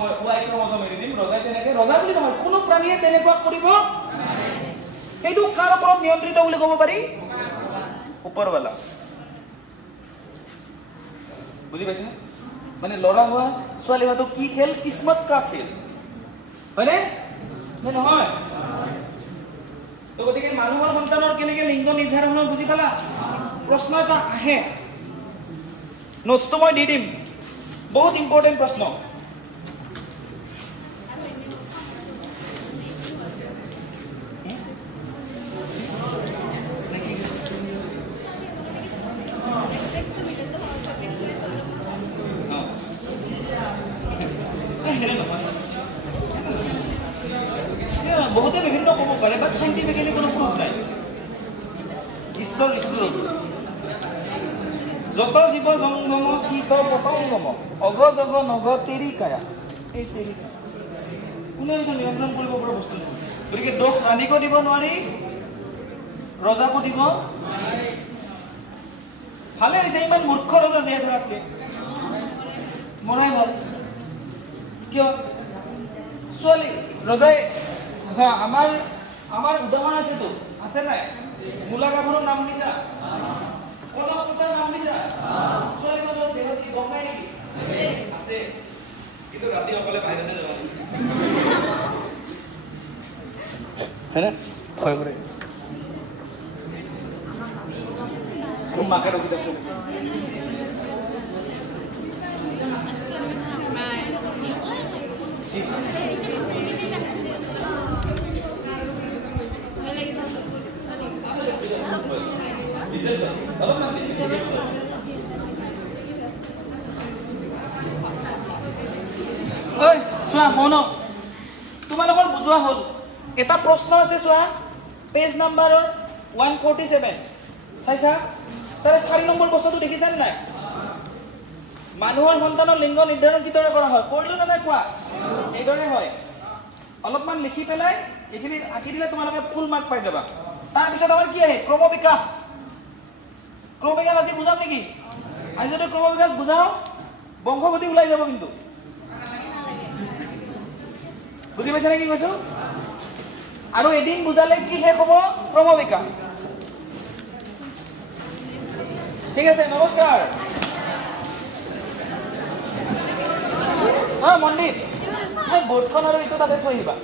মই ৱাই ক্ৰমজম এৰি দিম। ৰজাই তেনেকে, ৰজা বুলি নহয়, কোনো প্ৰাণীয়ে তেনেকুৱা কৰিব। সেইটো কাৰ ওপৰত নিয়ন্ত্ৰিত বুলি ক'ব পাৰি? ওপৰৱালা। বুজি পাইছে? মানে ল'ৰা হোৱা ছোৱালী হোৱাটো কি খেল? কিসমত কা খেল, হয়নে? নহয়? তো গতিকে মানুহৰ সন্তানৰ কেনেকে লিংগ নিৰ্ধাৰণ হয় বুজি পালা? প্ৰশ্ন এটা আহে, নোটছটো মই দি দিম, বহুত ইম্পৰ্টেণ্ট প্ৰশ্ন। বহুতে বিভিন্ন ক'ব পাৰে, বাট চাইণ্টিফিকেলি কোনো প্ৰুফ নাই। ঈশ্বৰ ঈশ্বৰ যত জীৱ জংগম কীট পতংগম অগজগ নগ তেৰিকায়া, এই তেৰিকা কোনে এইটো নিয়ন্ত্ৰণ কৰিব পৰা বস্তু নহয়। গতিকে দোষ ৰাণীকো দিব নোৱাৰি, ৰজাকো দিব। ভালে হৈছে ইমান মূৰ্খ ৰজা জীয়াই থকাতকে মৰাই ভাল। কিয়? ছোৱালী ৰজাই, আমাৰ উদাহৰণ আছেতো, আছে নাই? মূলা গাভৰুৰ নাম শুনিছা? কনক পুতাৰ নাম শুনিছা? ছোৱালীজনৰ দেহত কি গম নাই নেকি? আছে, কিন্তু ৰাতি অকলে বাহিৰতে যাব হয়নে? ভয় কৰে। মাকে ৰখি থাকো। চোৱা শুন তোমালোকৰ বুজোৱা হ'ল এটা প্ৰশ্ন আছে চোৱা পেজ নাম্বাৰৰ 147 চাইছা তাৰে 4 নম্বৰ প্ৰশ্নটো দেখিছানে নাই মানুহৰ সন্তানৰ লিংগ নিৰ্ধাৰণ কিদৰে কৰা হয় কৰিলো না নাই কোৱা এইদৰে হয় অলপমান লিখি পেলাই এইখিনি আঁকি দিলে তোমালোকে ফুল মাৰ্ক পাই যাবা তাৰপিছত আমাৰ কি আহে ক্ৰমবিকাশ আজি বুজাম নেকি আজি যদি ক্ৰমবিকাশ বুজাও বংশগতি ওলাই যাব কিন্তু বুজি পাইছা নে কি কৈছো আৰু এদিন বুজালে কি শেষ হ'ব ক্ৰমবিকাশ ঠিক আছে নমস্কাৰ মনদীপ বৰ্ডখন আৰু এইটো তাতে থৈ আহিবা